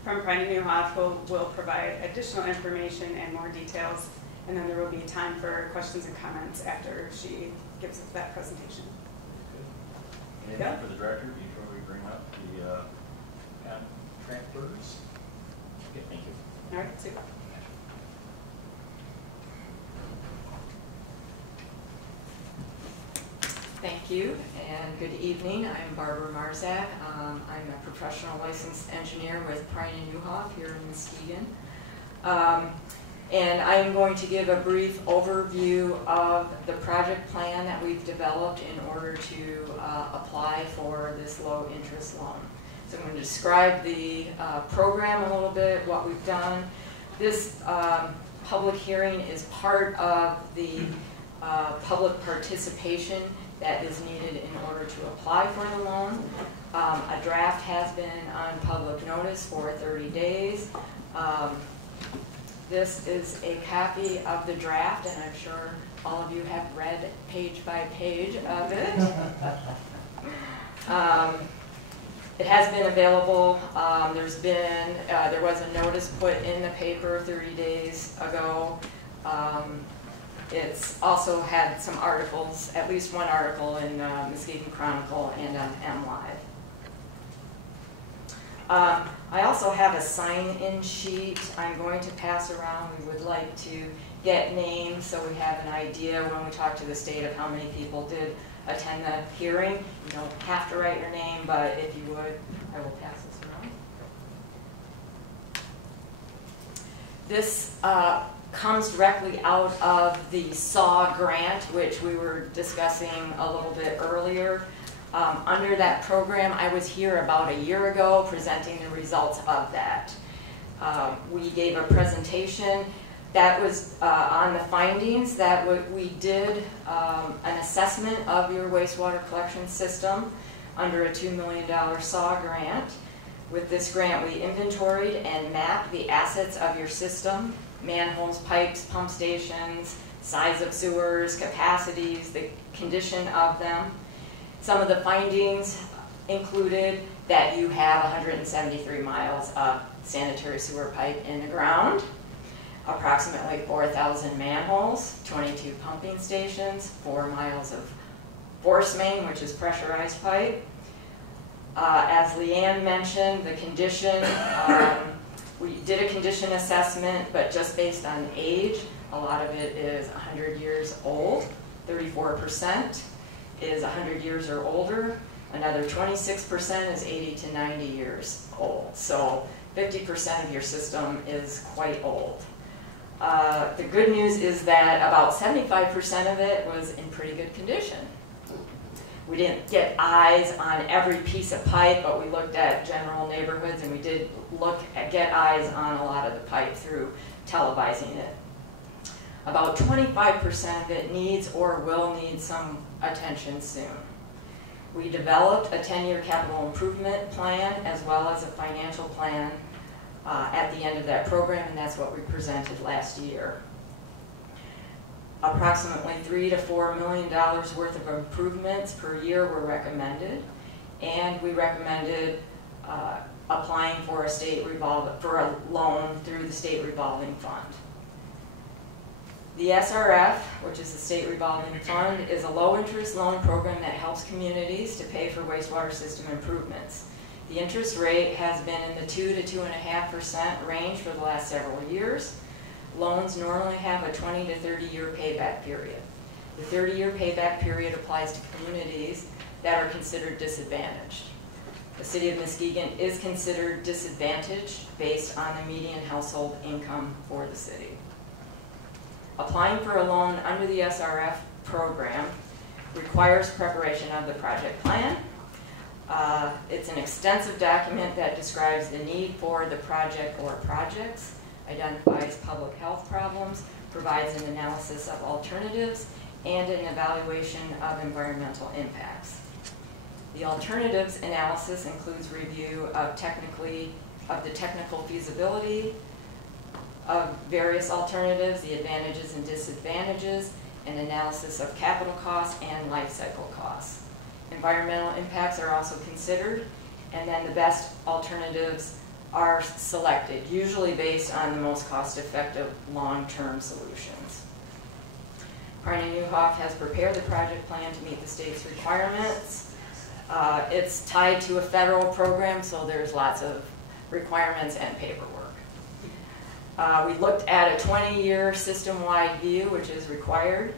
from Priny Newhoff, who will provide additional information and more details, and then there will be time for questions and comments after she gives us that presentation. Anything for the director before we bring up the contractors? Okay, thank you. All right, super. Thank you, and good evening. I'm Barbara Marzak. I'm a professional licensed engineer with Priny Newhoff here in Muskegon. And I'm going to give a brief overview of the project plan that we've developed in order to apply for this low interest loan. So I'm going to describe the program a little bit, what we've done. This public hearing is part of the public participation that is needed in order to apply for the loan. A draft has been on public notice for 30 days. This is a copy of the draft, and I'm sure all of you have read page by page of it. It has been available. There was a notice put in the paper 30 days ago. It's also had some articles, at least one article in Muskegon Chronicle and on MLive. I also have a sign-in sheet I'm going to pass around. We would like to get names so we have an idea when we talk to the state of how many people did attend the hearing. You don't have to write your name, but if you would, I will pass this around. This comes directly out of the SAW grant, which we were discussing a little bit earlier. Under that program, I was here about a year ago presenting the results of that. We gave a presentation that was on the findings that we did an assessment of your wastewater collection system under a $2 million SAW grant. With this grant, we inventoried and mapped the assets of your system: manholes, pipes, pump stations, size of sewers, capacities, the condition of them. Some of the findings included that you have 173 miles of sanitary sewer pipe in the ground, approximately 4,000 manholes, 22 pumping stations, 4 miles of force main, which is pressurized pipe. As Leanne mentioned, the condition, we did a condition assessment, but just based on age. A lot of it is 100 years old. 34% is 100 years or older. Another 26% is 80 to 90 years old. So 50% of your system is quite old. The good news is that about 75% of it was in pretty good condition. We didn't get eyes on every piece of pipe, but we looked at general neighborhoods, and we did get eyes on a lot of the pipe through televising it. About 25% of it needs or will need some attention soon. We developed a 10-year capital improvement plan as well as a financial plan at the end of that program, and that's what we presented last year. Approximately $3 to $4 million worth of improvements per year were recommended, and we recommended applying for a loan through the state revolving fund. The SRF, which is the state revolving fund, is a low-interest loan program that helps communities to pay for wastewater system improvements. The interest rate has been in the 2 to 2.5% range for the last several years. Loans normally have a 20 to 30-year payback period. The 30-year payback period applies to communities that are considered disadvantaged. The city of Muskegon is considered disadvantaged based on the median household income for the city. Applying for a loan under the SRF program requires preparation of the project plan. It's an extensive document that describes the need for the project or projects, identifies public health problems, provides an analysis of alternatives, and an evaluation of environmental impacts. The alternatives analysis includes review of the technical feasibility of various alternatives, the advantages and disadvantages, and analysis of capital costs and life cycle costs. Environmental impacts are also considered, and then the best alternatives are selected, usually based on the most cost-effective long-term solutions. Parney Newhoff has prepared the project plan to meet the state's requirements. It's tied to a federal program, so there's lots of requirements and paperwork. We looked at a 20-year system-wide view, which is required.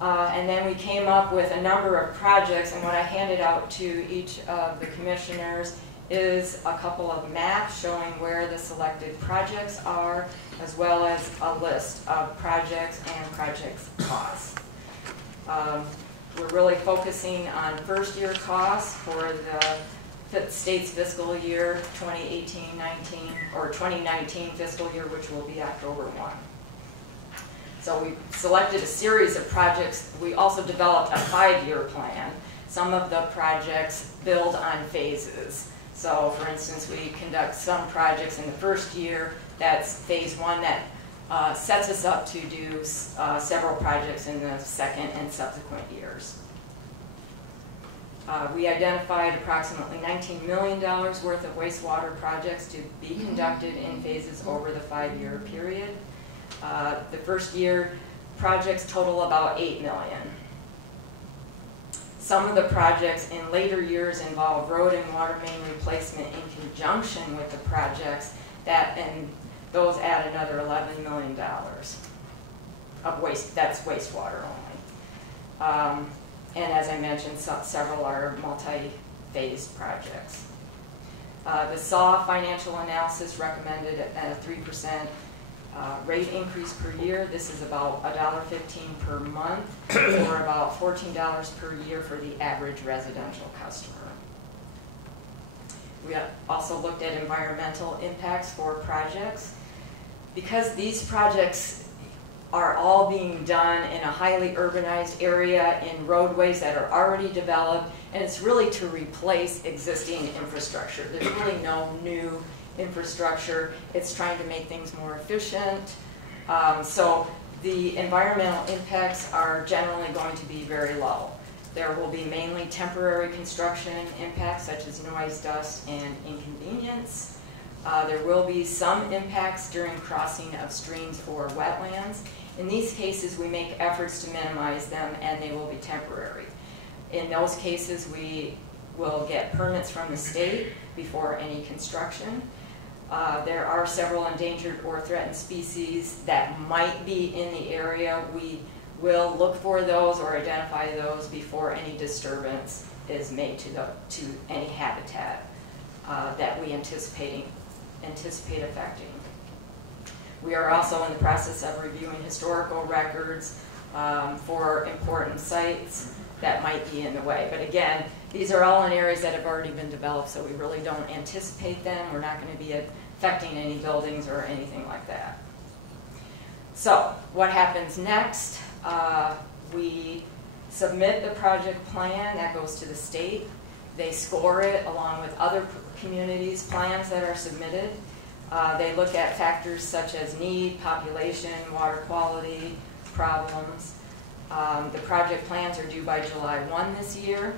And then we came up with a number of projects, and what I handed out to each of the commissioners is a couple of maps showing where the selected projects are, as well as a list of projects and projects costs. We're really focusing on first-year costs for the state's fiscal year 2018-19, or 2019 fiscal year, which will be October 1. So we selected a series of projects. We also developed a 5-year plan. Some of the projects build on phases. So for instance, we conduct some projects in the first year. That's phase 1 that sets us up to do several projects in the second and subsequent years. We identified approximately $19 million worth of wastewater projects to be conducted in phases over the 5-year period. The first year projects total about $8 million. Some of the projects in later years involve road and water main replacement in conjunction with the projects, and those add another $11 million of waste. That's wastewater only. And as I mentioned, several are multi-phased projects. The SAW financial analysis recommended a 3% rate increase per year. This is about $1.15 per month, or about $14 per year for the average residential customer. We also looked at environmental impacts for projects. Because these projects are all being done in a highly urbanized area in roadways that are already developed, and it's really to replace existing infrastructure. There's really no new infrastructure. It's trying to make things more efficient. So the environmental impacts are generally going to be very low. There will be mainly temporary construction impacts such as noise, dust, and inconvenience. There will be some impacts during crossing of streams or wetlands. In these cases, we make efforts to minimize them, and they will be temporary. In those cases, we will get permits from the state before any construction. There are several endangered or threatened species that might be in the area. We will look for those or identify those before any disturbance is made to any habitat that we anticipate anticipate affecting. We are also in the process of reviewing historical records for important sites that might be in the way. But again, these are all in areas that have already been developed, so we really don't anticipate them. We're not going to be affecting any buildings or anything like that. So what happens next? We submit the project plan. That goes to the state. They score it along with other communities' plans that are submitted. They look at factors such as need, population, water quality, problems. The project plans are due by July 1 this year.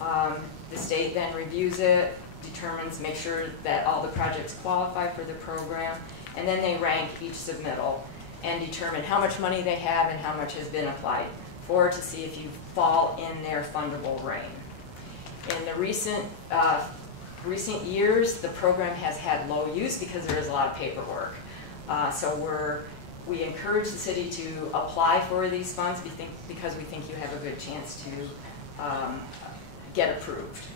The state then reviews it, determines, make sure that all the projects qualify for the program, and then they rank each submittal and determine how much money they have and how much has been applied for to see if you fall in their fundable range. In the recent years, the program has had low use because there is a lot of paperwork. So we encourage the city to apply for these funds because we think you have a good chance to get approved.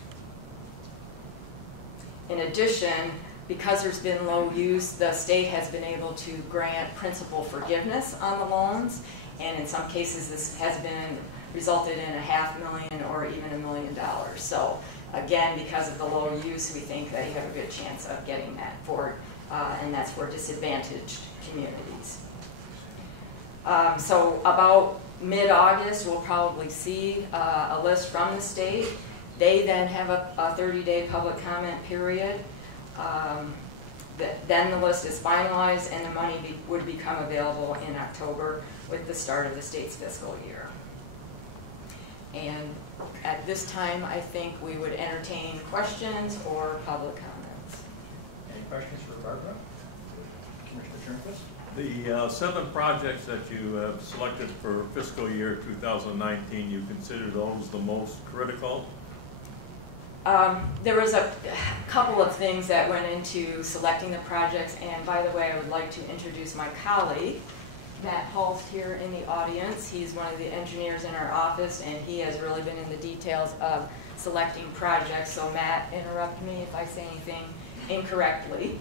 In addition, because there's been low use, the state has been able to grant principal forgiveness on the loans, and in some cases this has been resulted in $500,000 or even $1 million. So again, because of the low use, we think that you have a good chance of getting that and that's for disadvantaged communities. So about mid-August, we'll probably see a list from the state. They then have a 30-day public comment period. Then the list is finalized and the money would become available in October with the start of the state's fiscal year. And at this time, I think we would entertain questions or public comments. Any questions for Barbara? Commissioner Turnquist? The 7 projects that you have selected for fiscal year 2019, you consider those the most critical? There was a couple of things that went into selecting the projects, and by the way, I would like to introduce my colleague, Matt Hulst, here in the audience. He's one of the engineers in our office, and he has really been in the details of selecting projects. So Matt, interrupt me if I say anything incorrectly.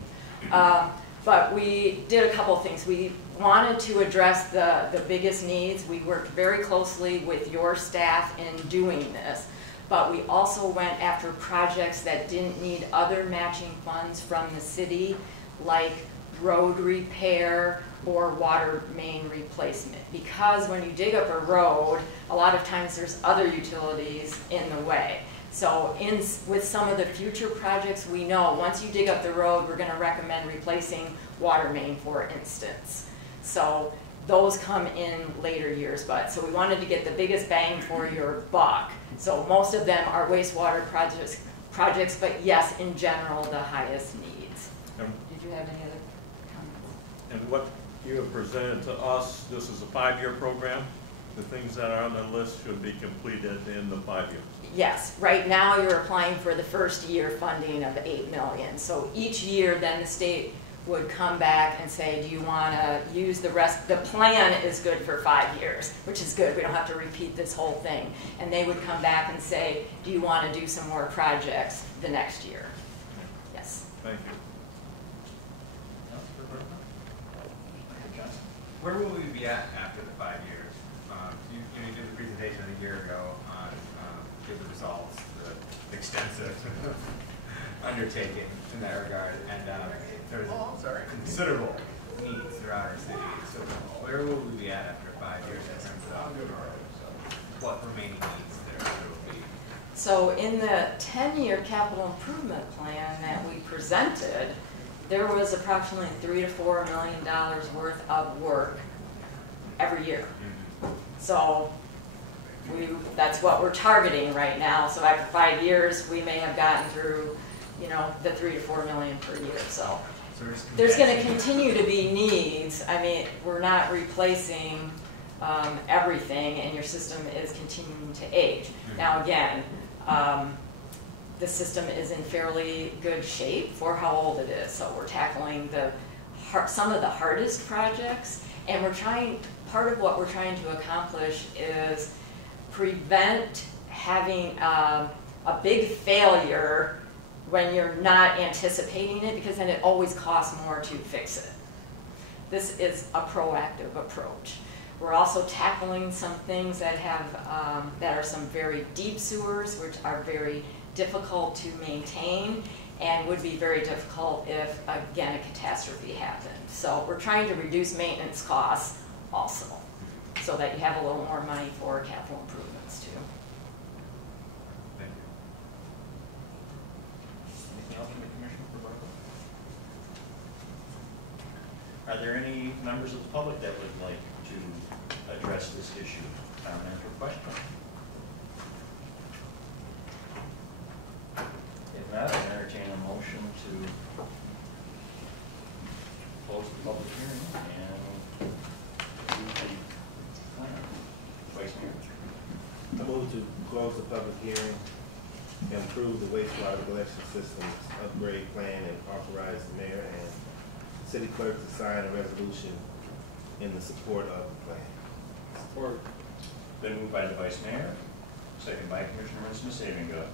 But we did a couple of things. We wanted to address the biggest needs. We worked very closely with your staff in doing this. But we also went after projects that didn't need other matching funds from the city, like road repair or water main replacement. Because when you dig up a road, a lot of times there's other utilities in the way. So with some of the future projects, we know once you dig up the road, we're going to recommend replacing water main, for instance. So those come in later years, so we wanted to get the biggest bang for your buck. So most of them are wastewater projects, but yes, in general, the highest needs. Did you have any other comments? And what you have presented to us, this is a 5-year program. The things that are on the list should be completed in the 5 years. Yes, right now you're applying for the first year funding of $8 million. So each year, then the state would come back and say, do you want to use the rest? The plan is good for 5 years, which is good. We don't have to repeat this whole thing. And they would come back and say, do you want to do some more projects the next year? Yes. Thank you. Where will we be at after the 5 years? You did the presentation a year ago on the results, the extensive undertaking in that regard, and there's considerable needs throughout our city. So where will we be at after 5 years in terms of what remaining needs there will be? So in the 10-year capital improvement plan that we presented, there was approximately $3 to $4 million worth of work every year. So that's what we're targeting right now. So after 5 years, we may have gotten through, the $3 to $4 million per year. So there's going to continue to be needs. I mean, we're not replacing everything, and your system is continuing to age. Now, again, the system is in fairly good shape for how old it is. So we're tackling some of the hardest projects, and part of what we're trying to accomplish is prevent having a big failure when you're not anticipating it, because then it always costs more to fix it. This is a proactive approach. We're also tackling some things that have that are some very deep sewers, which are very difficult to maintain and would be very difficult if, again, a catastrophe happened. So we're trying to reduce maintenance costs also, so that you have a little more money for capital improvements too. Thank you. Anything else from the commission for Barbara? Are there any members of the public that would like to address this issue, comment, or question? If not, I entertain a motion to close the public hearing and do the plan. Vice Mayor. I move to close the public hearing and approve the wastewater collection systems upgrade plan and authorize the mayor and city clerk to sign a resolution in the support of the plan. Support. Been moved by the Vice Mayor, second by Commissioner Muskegon.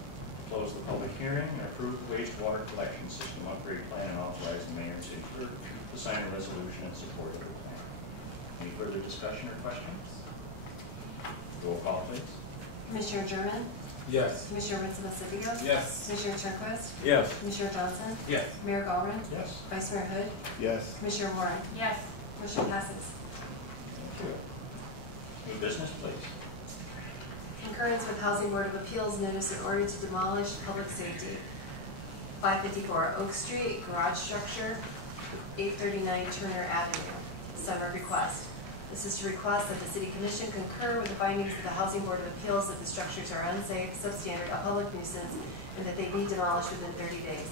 Close the public hearing and approve the wastewater collection system upgrade plan and authorize the mayor and city clerk to sign a resolution in support of the plan. Any further discussion or questions? Roll call, please. Commissioner German? Yes. Commissioner Muskegon? Yes. Commissioner Turnquist? Yes. Commissioner Johnson? Yes. Mayor Gallman? Yes. Vice Mayor Hood? Yes. Commissioner Warren? Yes. Motion passes. Thank you. New business, please. Concurrence with Housing Board of Appeals notice in order to demolish public safety. 554 Oak Street, garage structure, 839 Turner Avenue. Summer request. This is to request that the City Commission concur with the findings of the Housing Board of Appeals that the structures are unsafe, substandard, a public nuisance, and that they be demolished within 30 days.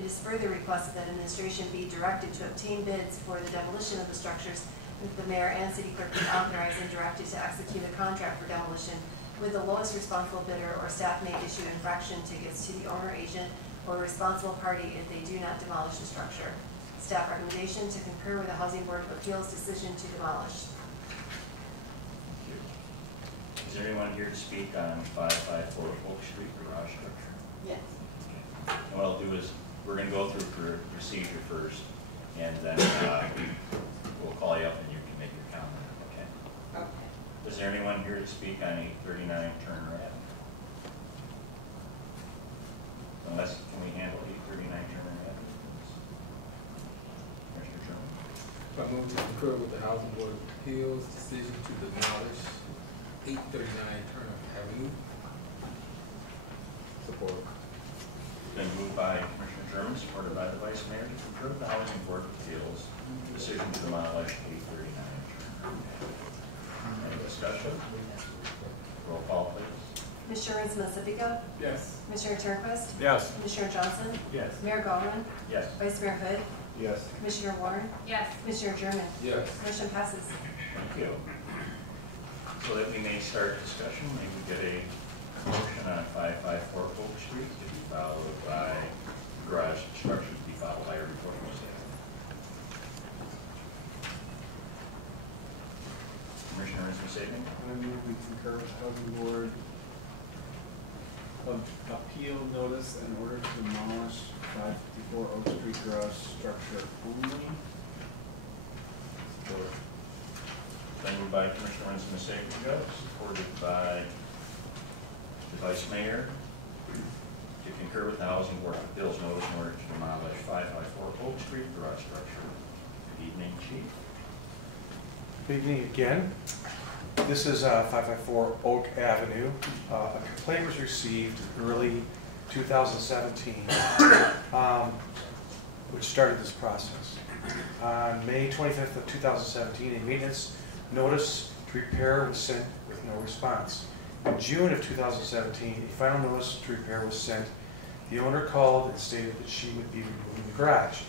It is further requested that administration be directed to obtain bids for the demolition of the structures, and that the mayor and city clerk be authorized and directed to execute a contract for demolition with the lowest responsible bidder, or staff may issue infraction tickets to the owner, agent, or responsible party if they do not demolish the structure. Staff recommendation to concur with the Housing Board of Appeals decision to demolish. Is there anyone here to speak on 554 Oak Street garage structure? Yes. And what I'll do is, we're going to go through procedure first, and then we'll call you up and you can make your comment, okay? Okay. Is there anyone here to speak on 839 Turner Avenue? Unless, can we handle 839 Turner Avenue? Commissioner Sherman? I move to concur with the Housing Board of Appeals decision to demolish 839 Turner Avenue. Support. Been moved by Commissioner Sherman, supported by the Vice Mayor, to concur with the Housing Board of Appeals decision to demolish 839 Turner Avenue. Any discussion? Roll call, please. Commissioner Muskegon? Yes. Commissioner Turnquist? Yes. Commissioner Johnson? Yes. Mayor Gallman? Yes. Vice Mayor Hood? Yes. Commissioner Warren? Yes. Commissioner German? Yes. Motion passes. Thank you. So that we may start discussion, may we get a motion on 554 Oak Street to be followed by garage structure to be followed by a report from staff. Commissioner Muskegon? I move we concur with Housing Board of Appeal notice in order to demolish 554 Oak Street garage structure only. Support. Then moved by Commissioner Muskegon, supported by the Vice Mayor, to concur with the Housing Board of Appeals notice in order to demolish 554 Oak Street garage structure. Good evening, Chief. Good evening again. This is 554 Oak Avenue. A complaint was received in early 2017, which started this process. On May 25th of 2017, a maintenance notice to repair was sent with no response. In June of 2017, a final notice to repair was sent. The owner called and stated that she would be removing the garage.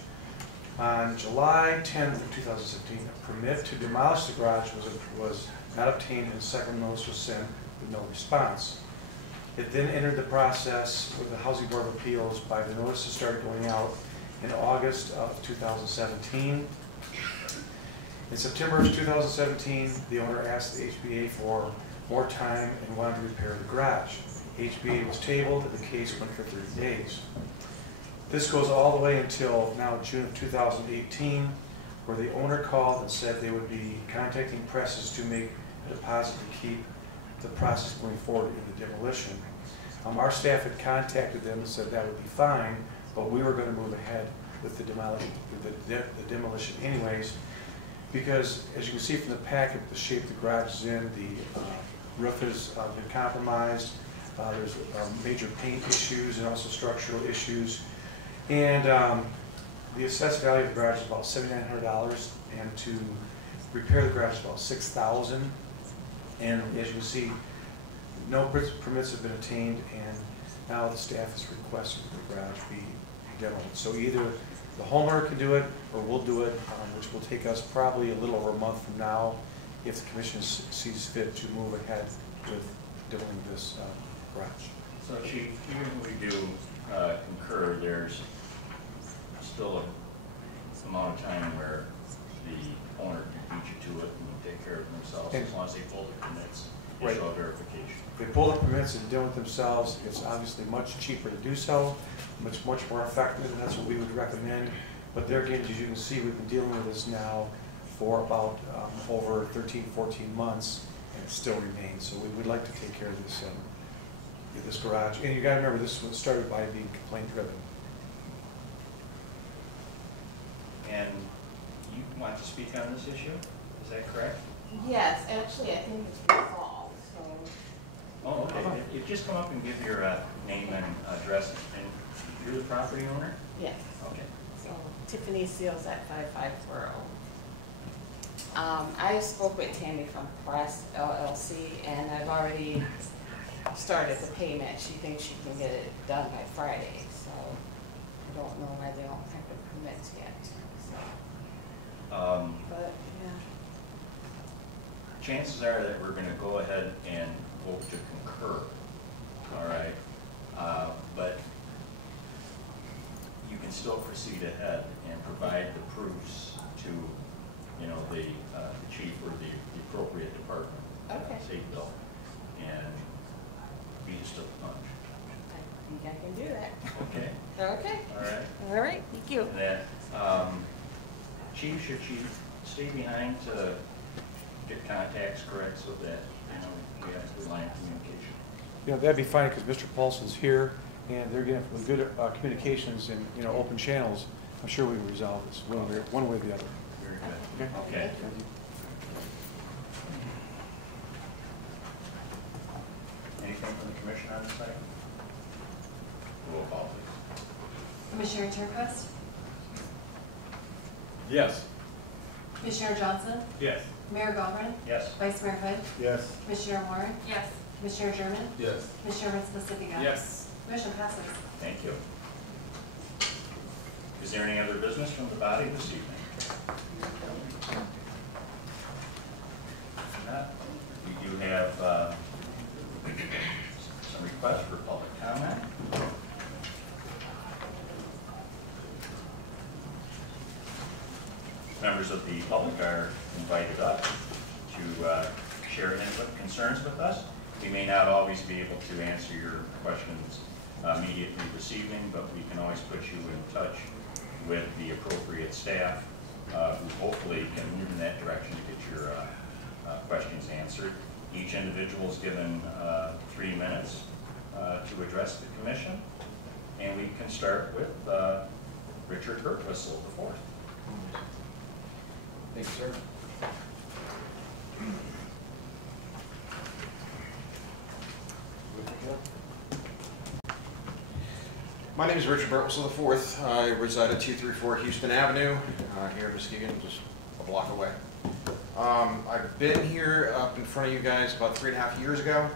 On July 10th of 2017, a permit to demolish the garage was not obtained, and a second notice was sent with no response. It then entered the process with the Housing Board of Appeals by the notices started going out in August of 2017. In September of 2017, the owner asked the HBA for more time and wanted to repair the garage. HBA was tabled and the case went for 30 days. This goes all the way until now June of 2018, where the owner called and said they would be contacting presses to make a deposit to keep the process going forward in the demolition. Our staff had contacted them and said that would be fine, but we were going to move ahead with the demolition anyways, because as you can see from the packet, the shape the garage is in, the roof has been compromised, there's major paint issues and also structural issues, and the assessed value of the garage is about $7,900, and to repair the garage is about $6,000. And as you can see, no permits have been obtained, and now the staff is requesting that the garage be demoed. So either the homeowner can do it, or we'll do it, which will take us probably a little over a month from now, if the commission sees fit to move ahead with demoing this garage. So Chief, even if we do concur, there's still a amount of time where the owner can beat you to it and take care of themselves, as long as they pull the permits and Right. show verification. If they pull the permits and deal with themselves, it's obviously much cheaper to do so, much more effective, and that's what we would recommend. But there again, as you can see, we've been dealing with this now for about over 13, 14 months, and it still remains. So we would like to take care of this garage. And you got to remember, this was started by being complaint driven. And you want to speak on this issue? Is that correct? Yes, actually, I think it's resolved, so. Oh, okay. You just come up and give your name and address, and you're the property owner? Yes. Okay. So Tiffany Seals at 5540. I spoke with Tammy from Press LLC, and I've already started the payment. She thinks she can get it done by Friday, so I don't know why they don't have the permits yet. So. But yeah. Chances are that we're going to go ahead and vote to concur. All right. But you can still proceed ahead and provide the proofs to, you know, the chief or the appropriate department. Okay. State bill, and beat us to the punch. I think I can do that. Okay. Okay. All right. All right. Thank you. And that, chief, should chief stay behind to get contacts correct so that, you know, we have good line of communication? Yeah, that'd be fine, because Mr. Paulson's here, and they're getting good communications and, you know, open channels. I'm sure we can resolve this one way or the other. Very good. Okay. Okay. Thank you. Anything from the commission on this item? Roll call, please. Commissioner Turnquist? Yes. Commissioner Johnson? Yes. Mayor Gilman? Yes. Vice Mayor Hood? Yes. Commissioner Warren? Yes. Commissioner German? Yes. Commissioner Pacifica? Yes. Motion passes. Thank you. Is there any other business from the body this evening? If not, we do have some requests for public comment. Members of the public are invited up to share input and concerns with us. We may not always be able to answer your questions immediately this evening, but we can always put you in touch with the appropriate staff who hopefully can move in that direction to get your questions answered. Each individual is given 3 minutes to address the commission, and we can start with Richard Burtwhistle, the fourth. Thank you, sir. My name is Richard Burtwhistle IV. I reside at 234 Houston Avenue here in Muskegon, just a block away. I've been here up in front of you guys about 3.5 years ago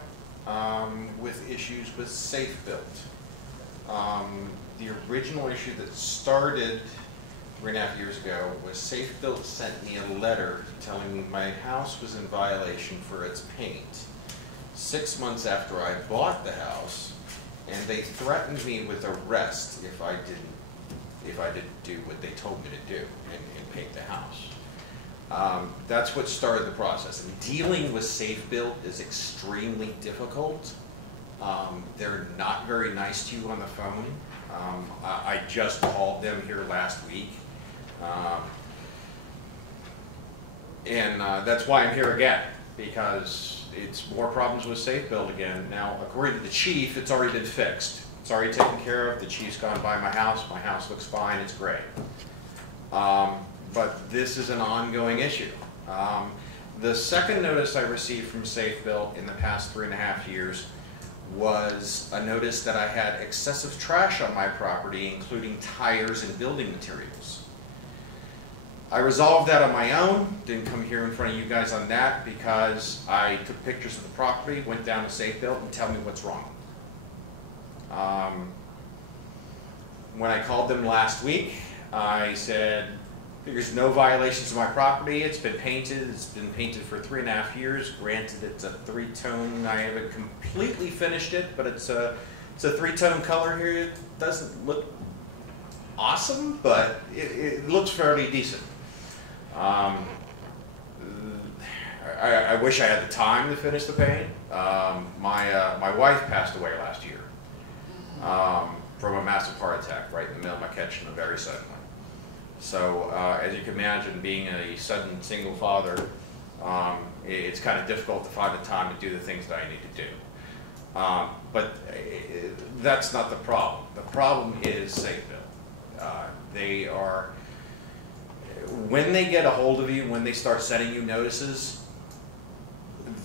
with issues with Safe Built. The original issue that started 3.5 years ago was Safe Built sent me a letter telling me my house was in violation for its paint. 6 months after I bought the house, and they threatened me with arrest if I didn't do what they told me to do and paint the house. That's what started the process. And dealing with Safe Built is extremely difficult. They're not very nice to you on the phone. I just called them here last week. And that's why I'm here again, because it's more problems with Safe Build again. Now, according to the chief, it's already been fixed. It's already taken care of. The chief's gone by my house. My house looks fine. It's great. But this is an ongoing issue. The second notice I received from Safe Build in the past 3.5 years was a notice that I had excessive trash on my property, including tires and building materials. I resolved that on my own, didn't come here in front of you guys on that because I took pictures of the property, went down to Safe Build and tell me what's wrong. When I called them last week, I said, there's no violations of my property, it's been painted for 3.5 years. Granted, it's a 3-tone, I haven't completely finished it, but it's a 3-tone color here. It doesn't look awesome, but it looks fairly decent. I wish I had the time to finish the paint. My wife passed away last year from a massive heart attack right in the middle of my kitchen, very suddenly. So as you can imagine, being a sudden single father, it's kind of difficult to find the time to do the things that I need to do. But that's not the problem. The problem is Safe Build. They are, when they get a hold of you, when they start sending you notices,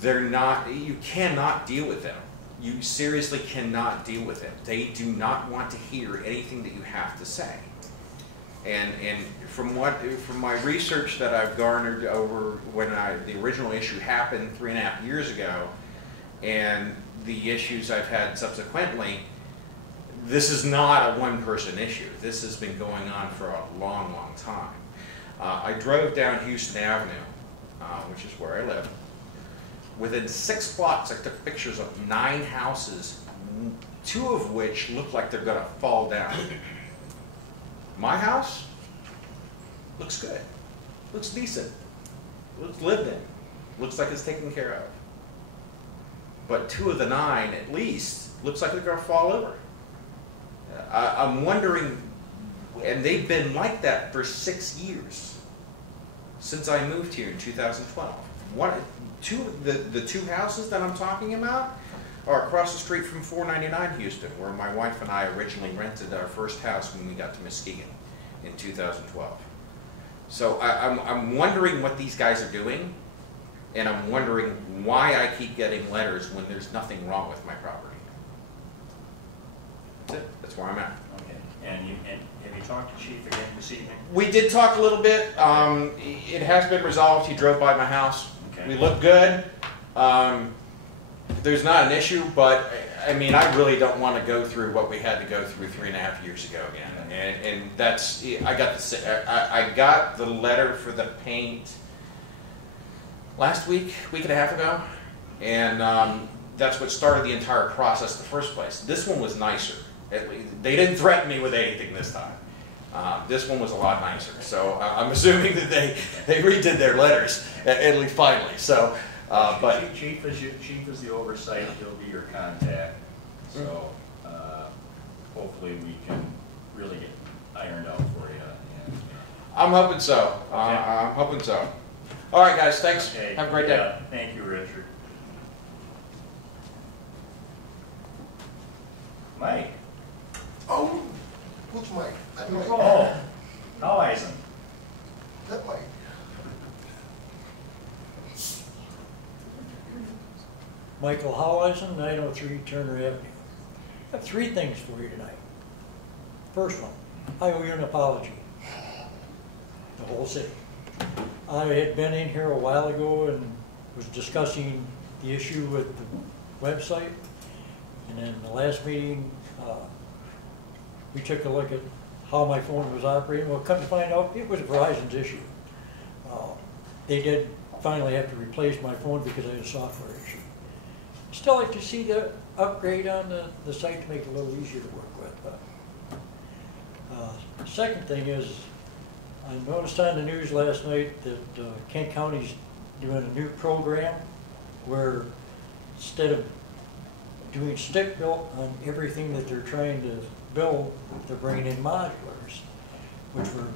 you cannot deal with them. You seriously cannot deal with it. They do not want to hear anything that you have to say. And from my research that I've garnered over when the original issue happened 3.5 years ago, and the issues I've had subsequently, this is not a one-person issue. This has been going on for a long, long time. I drove down Houston Avenue, which is where I live. Within 6 blocks, I took pictures of 9 houses, 2 of which look like they're going to fall down. My house looks good, looks decent, looks lived in, looks like it's taken care of. But 2 of the 9, at least, looks like they're going to fall over. I'm wondering, and they've been like that for 6 years, since I moved here in 2012. The 2 houses that I'm talking about are across the street from 499 Houston, where my wife and I originally rented our first house when we got to Muskegon in 2012. So I'm wondering what these guys are doing, and I'm wondering why I keep getting letters when there's nothing wrong with my property. That's it. That's where I'm at. Okay. And have you talked to Chief again this evening? We did talk a little bit. It has been resolved. He drove by my house. Okay. We look good. There's not an issue, but I mean, I really don't want to go through what we had to go through 3.5 years ago again. And that's, I got the letter for the paint last week and a half ago, and that's what started the entire process in the first place. This one was nicer. They didn't threaten me with anything this time. This one was a lot nicer. So I'm assuming that they redid their letters, at least finally. So. But Chief is the oversight. He'll be your contact. So hopefully we can really get ironed out for you. And, I'm hoping so. Okay. I'm hoping so. All right, guys. Thanks. Okay. Have a great day. Thank you, Richard. Mike. Oh, who's Mike? I'm Mike. Oh, Howisen. That Mike. Michael Howisen, 903 Turner Avenue. I have 3 things for you tonight. First one, I owe you an apology. The whole city. I had been in here a while ago and was discussing the issue with the website. And then the last meeting, we took a look at how my phone was operating. Well, come to find out, it was Verizon's issue. They did finally have to replace my phone because I had a software issue. Still like to see the upgrade on the site to make it a little easier to work with. But second thing is, I noticed on the news last night that Kent County's doing a new program where instead of doing stick built on everything that they're trying to build. They're bringing in modulars, which were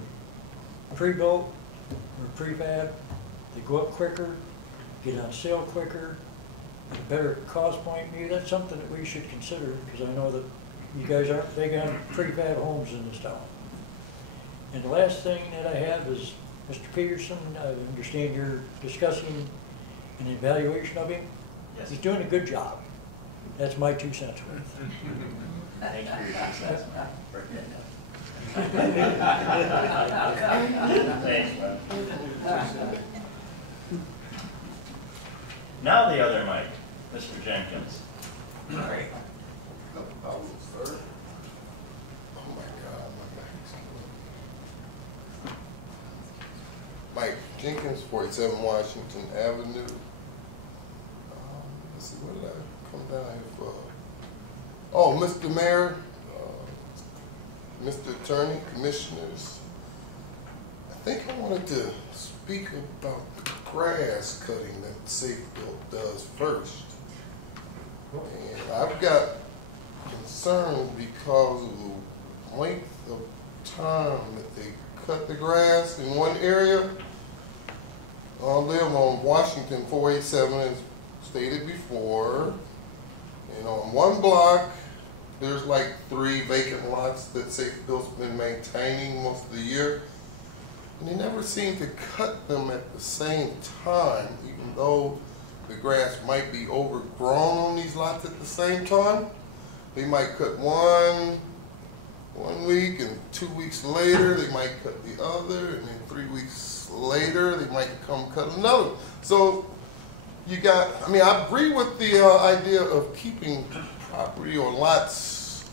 pre-built or prefab. They go up quicker, get on sale quicker, at a better cost point. Maybe that's something that we should consider, because I know that you guys aren't big on prefab homes in this town. And the last thing that I have is Mr. Peterson. I understand you're discussing an evaluation of him. Yes. He's doing a good job. That's my 2 cents worth. Thank you for your 2 cents. Thanks, man. Now the other mic, Mr. Jenkins. No problem, sir. Oh my God, my back's. Mike Jenkins, 47 Washington Avenue. Let's see, what did I come down here for? Oh, Mr. Mayor, Mr. Attorney, Commissioners. I think I wanted to speak about the grass cutting that Safe Built does first. And I've got concern because of the length of time that they cut the grass in one area. I live on Washington 487, as stated before. And on one block, there's like 3 vacant lots that Safe Built's been maintaining most of the year. And they never seem to cut them at the same time, even though the grass might be overgrown on these lots at the same time. They might cut one week, and 2 weeks later they might cut the other, and then 3 weeks later they might come cut another. So you got, I mean, I agree with the idea of keeping property or lots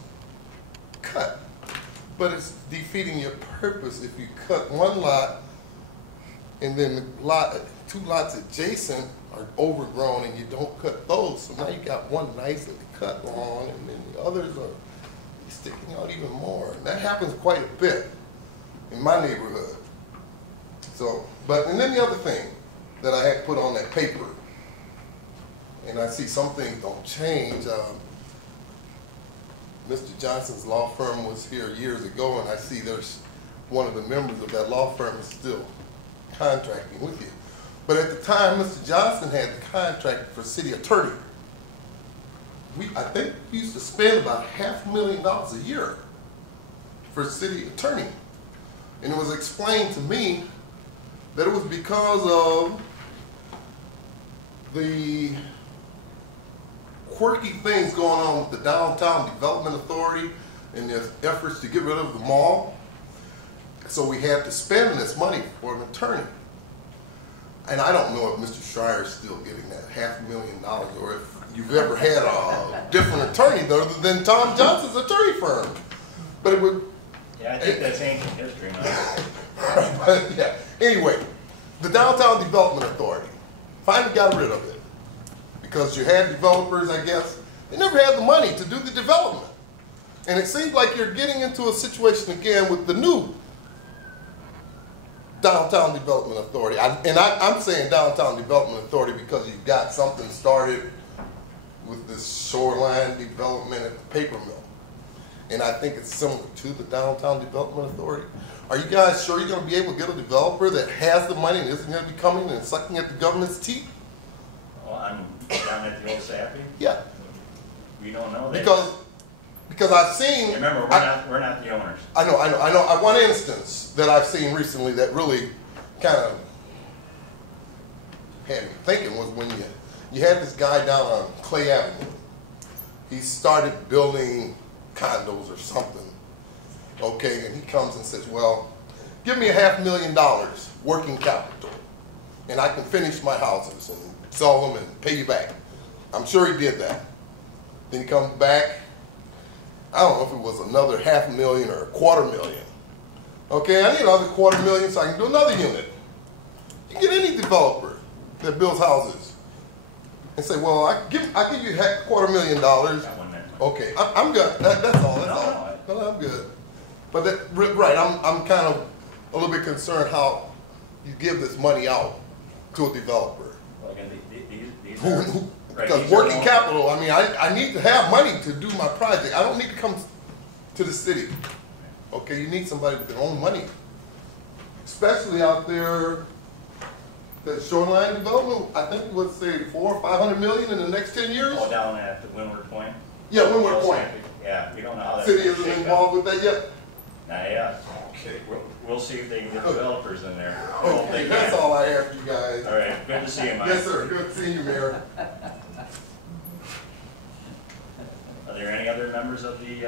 cut, but it's defeating your purpose if you cut one lot and then the 2 lots adjacent are overgrown and you don't cut those. So now you got one nicely cut lawn and then the others are sticking out even more. And that happens quite a bit in my neighborhood. So, and then the other thing that I had put on that paper, and I see some things don't change. Mr. Johnson's law firm was here years ago, and I see there's one of the members of that law firm is still contracting with you. But at the time, Mr. Johnson had the contract for city attorney. I think we used to spend about $500,000 a year for city attorney. And it was explained to me that it was because of the quirky things going on with the Downtown Development Authority and their efforts to get rid of the mall. So we had to spend this money for an attorney. And I don't know if Mr. Schreier is still getting that $500,000 or if you've ever had a different attorney other than Tom Johnson's attorney firm. But it would. Yeah, I think that's ancient history now. But yeah. Anyway, the Downtown Development Authority finally got rid of it because you had developers, I guess, they never had the money to do the development. And it seems like you're getting into a situation again with the new Downtown Development Authority. I'm saying Downtown Development Authority because you've got something started with this shoreline development at the paper mill. And I think it's similar to the Downtown Development Authority. Are you guys sure you're going to be able to get a developer that has the money and isn't going to be coming and sucking at the government's teeth? Well, I'm down at the old Sappy. Yeah. We don't know that. Because I've seen. Remember, we're not the owners. I know. One instance that I've seen recently that really kind of had me thinking was when you had this guy down on Clay Avenue. He started building condos or something. Okay, and he comes and says, well, give me $500,000 working capital, and I can finish my houses and sell them and pay you back. I'm sure he did that. Then he comes back. I don't know if it was another $500,000 or $250,000. Okay, I need another $250,000 so I can do another unit. You get any developer that builds houses and say, well, I give you $250,000. Okay, I'm good. That's all. No, I'm good. But right, I'm kind of a little bit concerned how you give this money out to a developer. Well, again, these Right, Because these are working all- capital, I mean, I need to have money to do my project. I don't need to come to the city. Okay, you need somebody with their own money. Especially out there, that shoreline development, I think it was say 400 or 500 million in the next 10 years. Oh, down at the Windward Point? Yeah, Windward Point. Yeah, we don't know how that's City gonna isn't shake involved out. with that yet? Not yet. Okay. We'll see if they can get developers in there. I hope they Okay, that's can. all I ask you guys. All right, good to see you, Mike. Yes, sir, good seeing you, Mayor. Are there any other members of the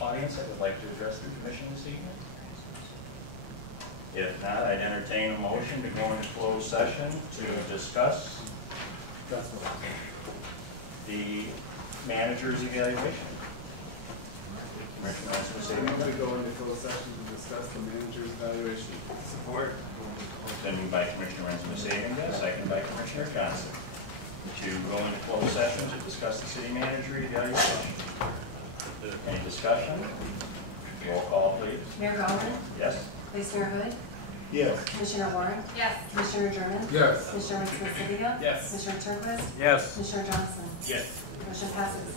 audience that would like to address the commission this evening? If not, I'd entertain a motion to go into closed session to discuss the manager's evaluation. Commissioner We go into closed session to discuss the manager's evaluation. Support. Then moved by Commissioner Renzema-Savinga, seconded by Commissioner Johnson. To go into closed session to discuss the city manager evaluation. Any discussion? Roll call, please. Mayor Gallagher? Yes? Vice Mayor Hood? Yes. Commissioner Warren? Yes. Commissioner German? Yes. Commissioner Renzema-Savinga? Yes. Commissioner Turnquist? Yes. Commissioner Johnson? Yes. Motion passes.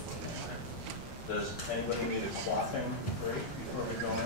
Does anybody need a quaffing break before we go in?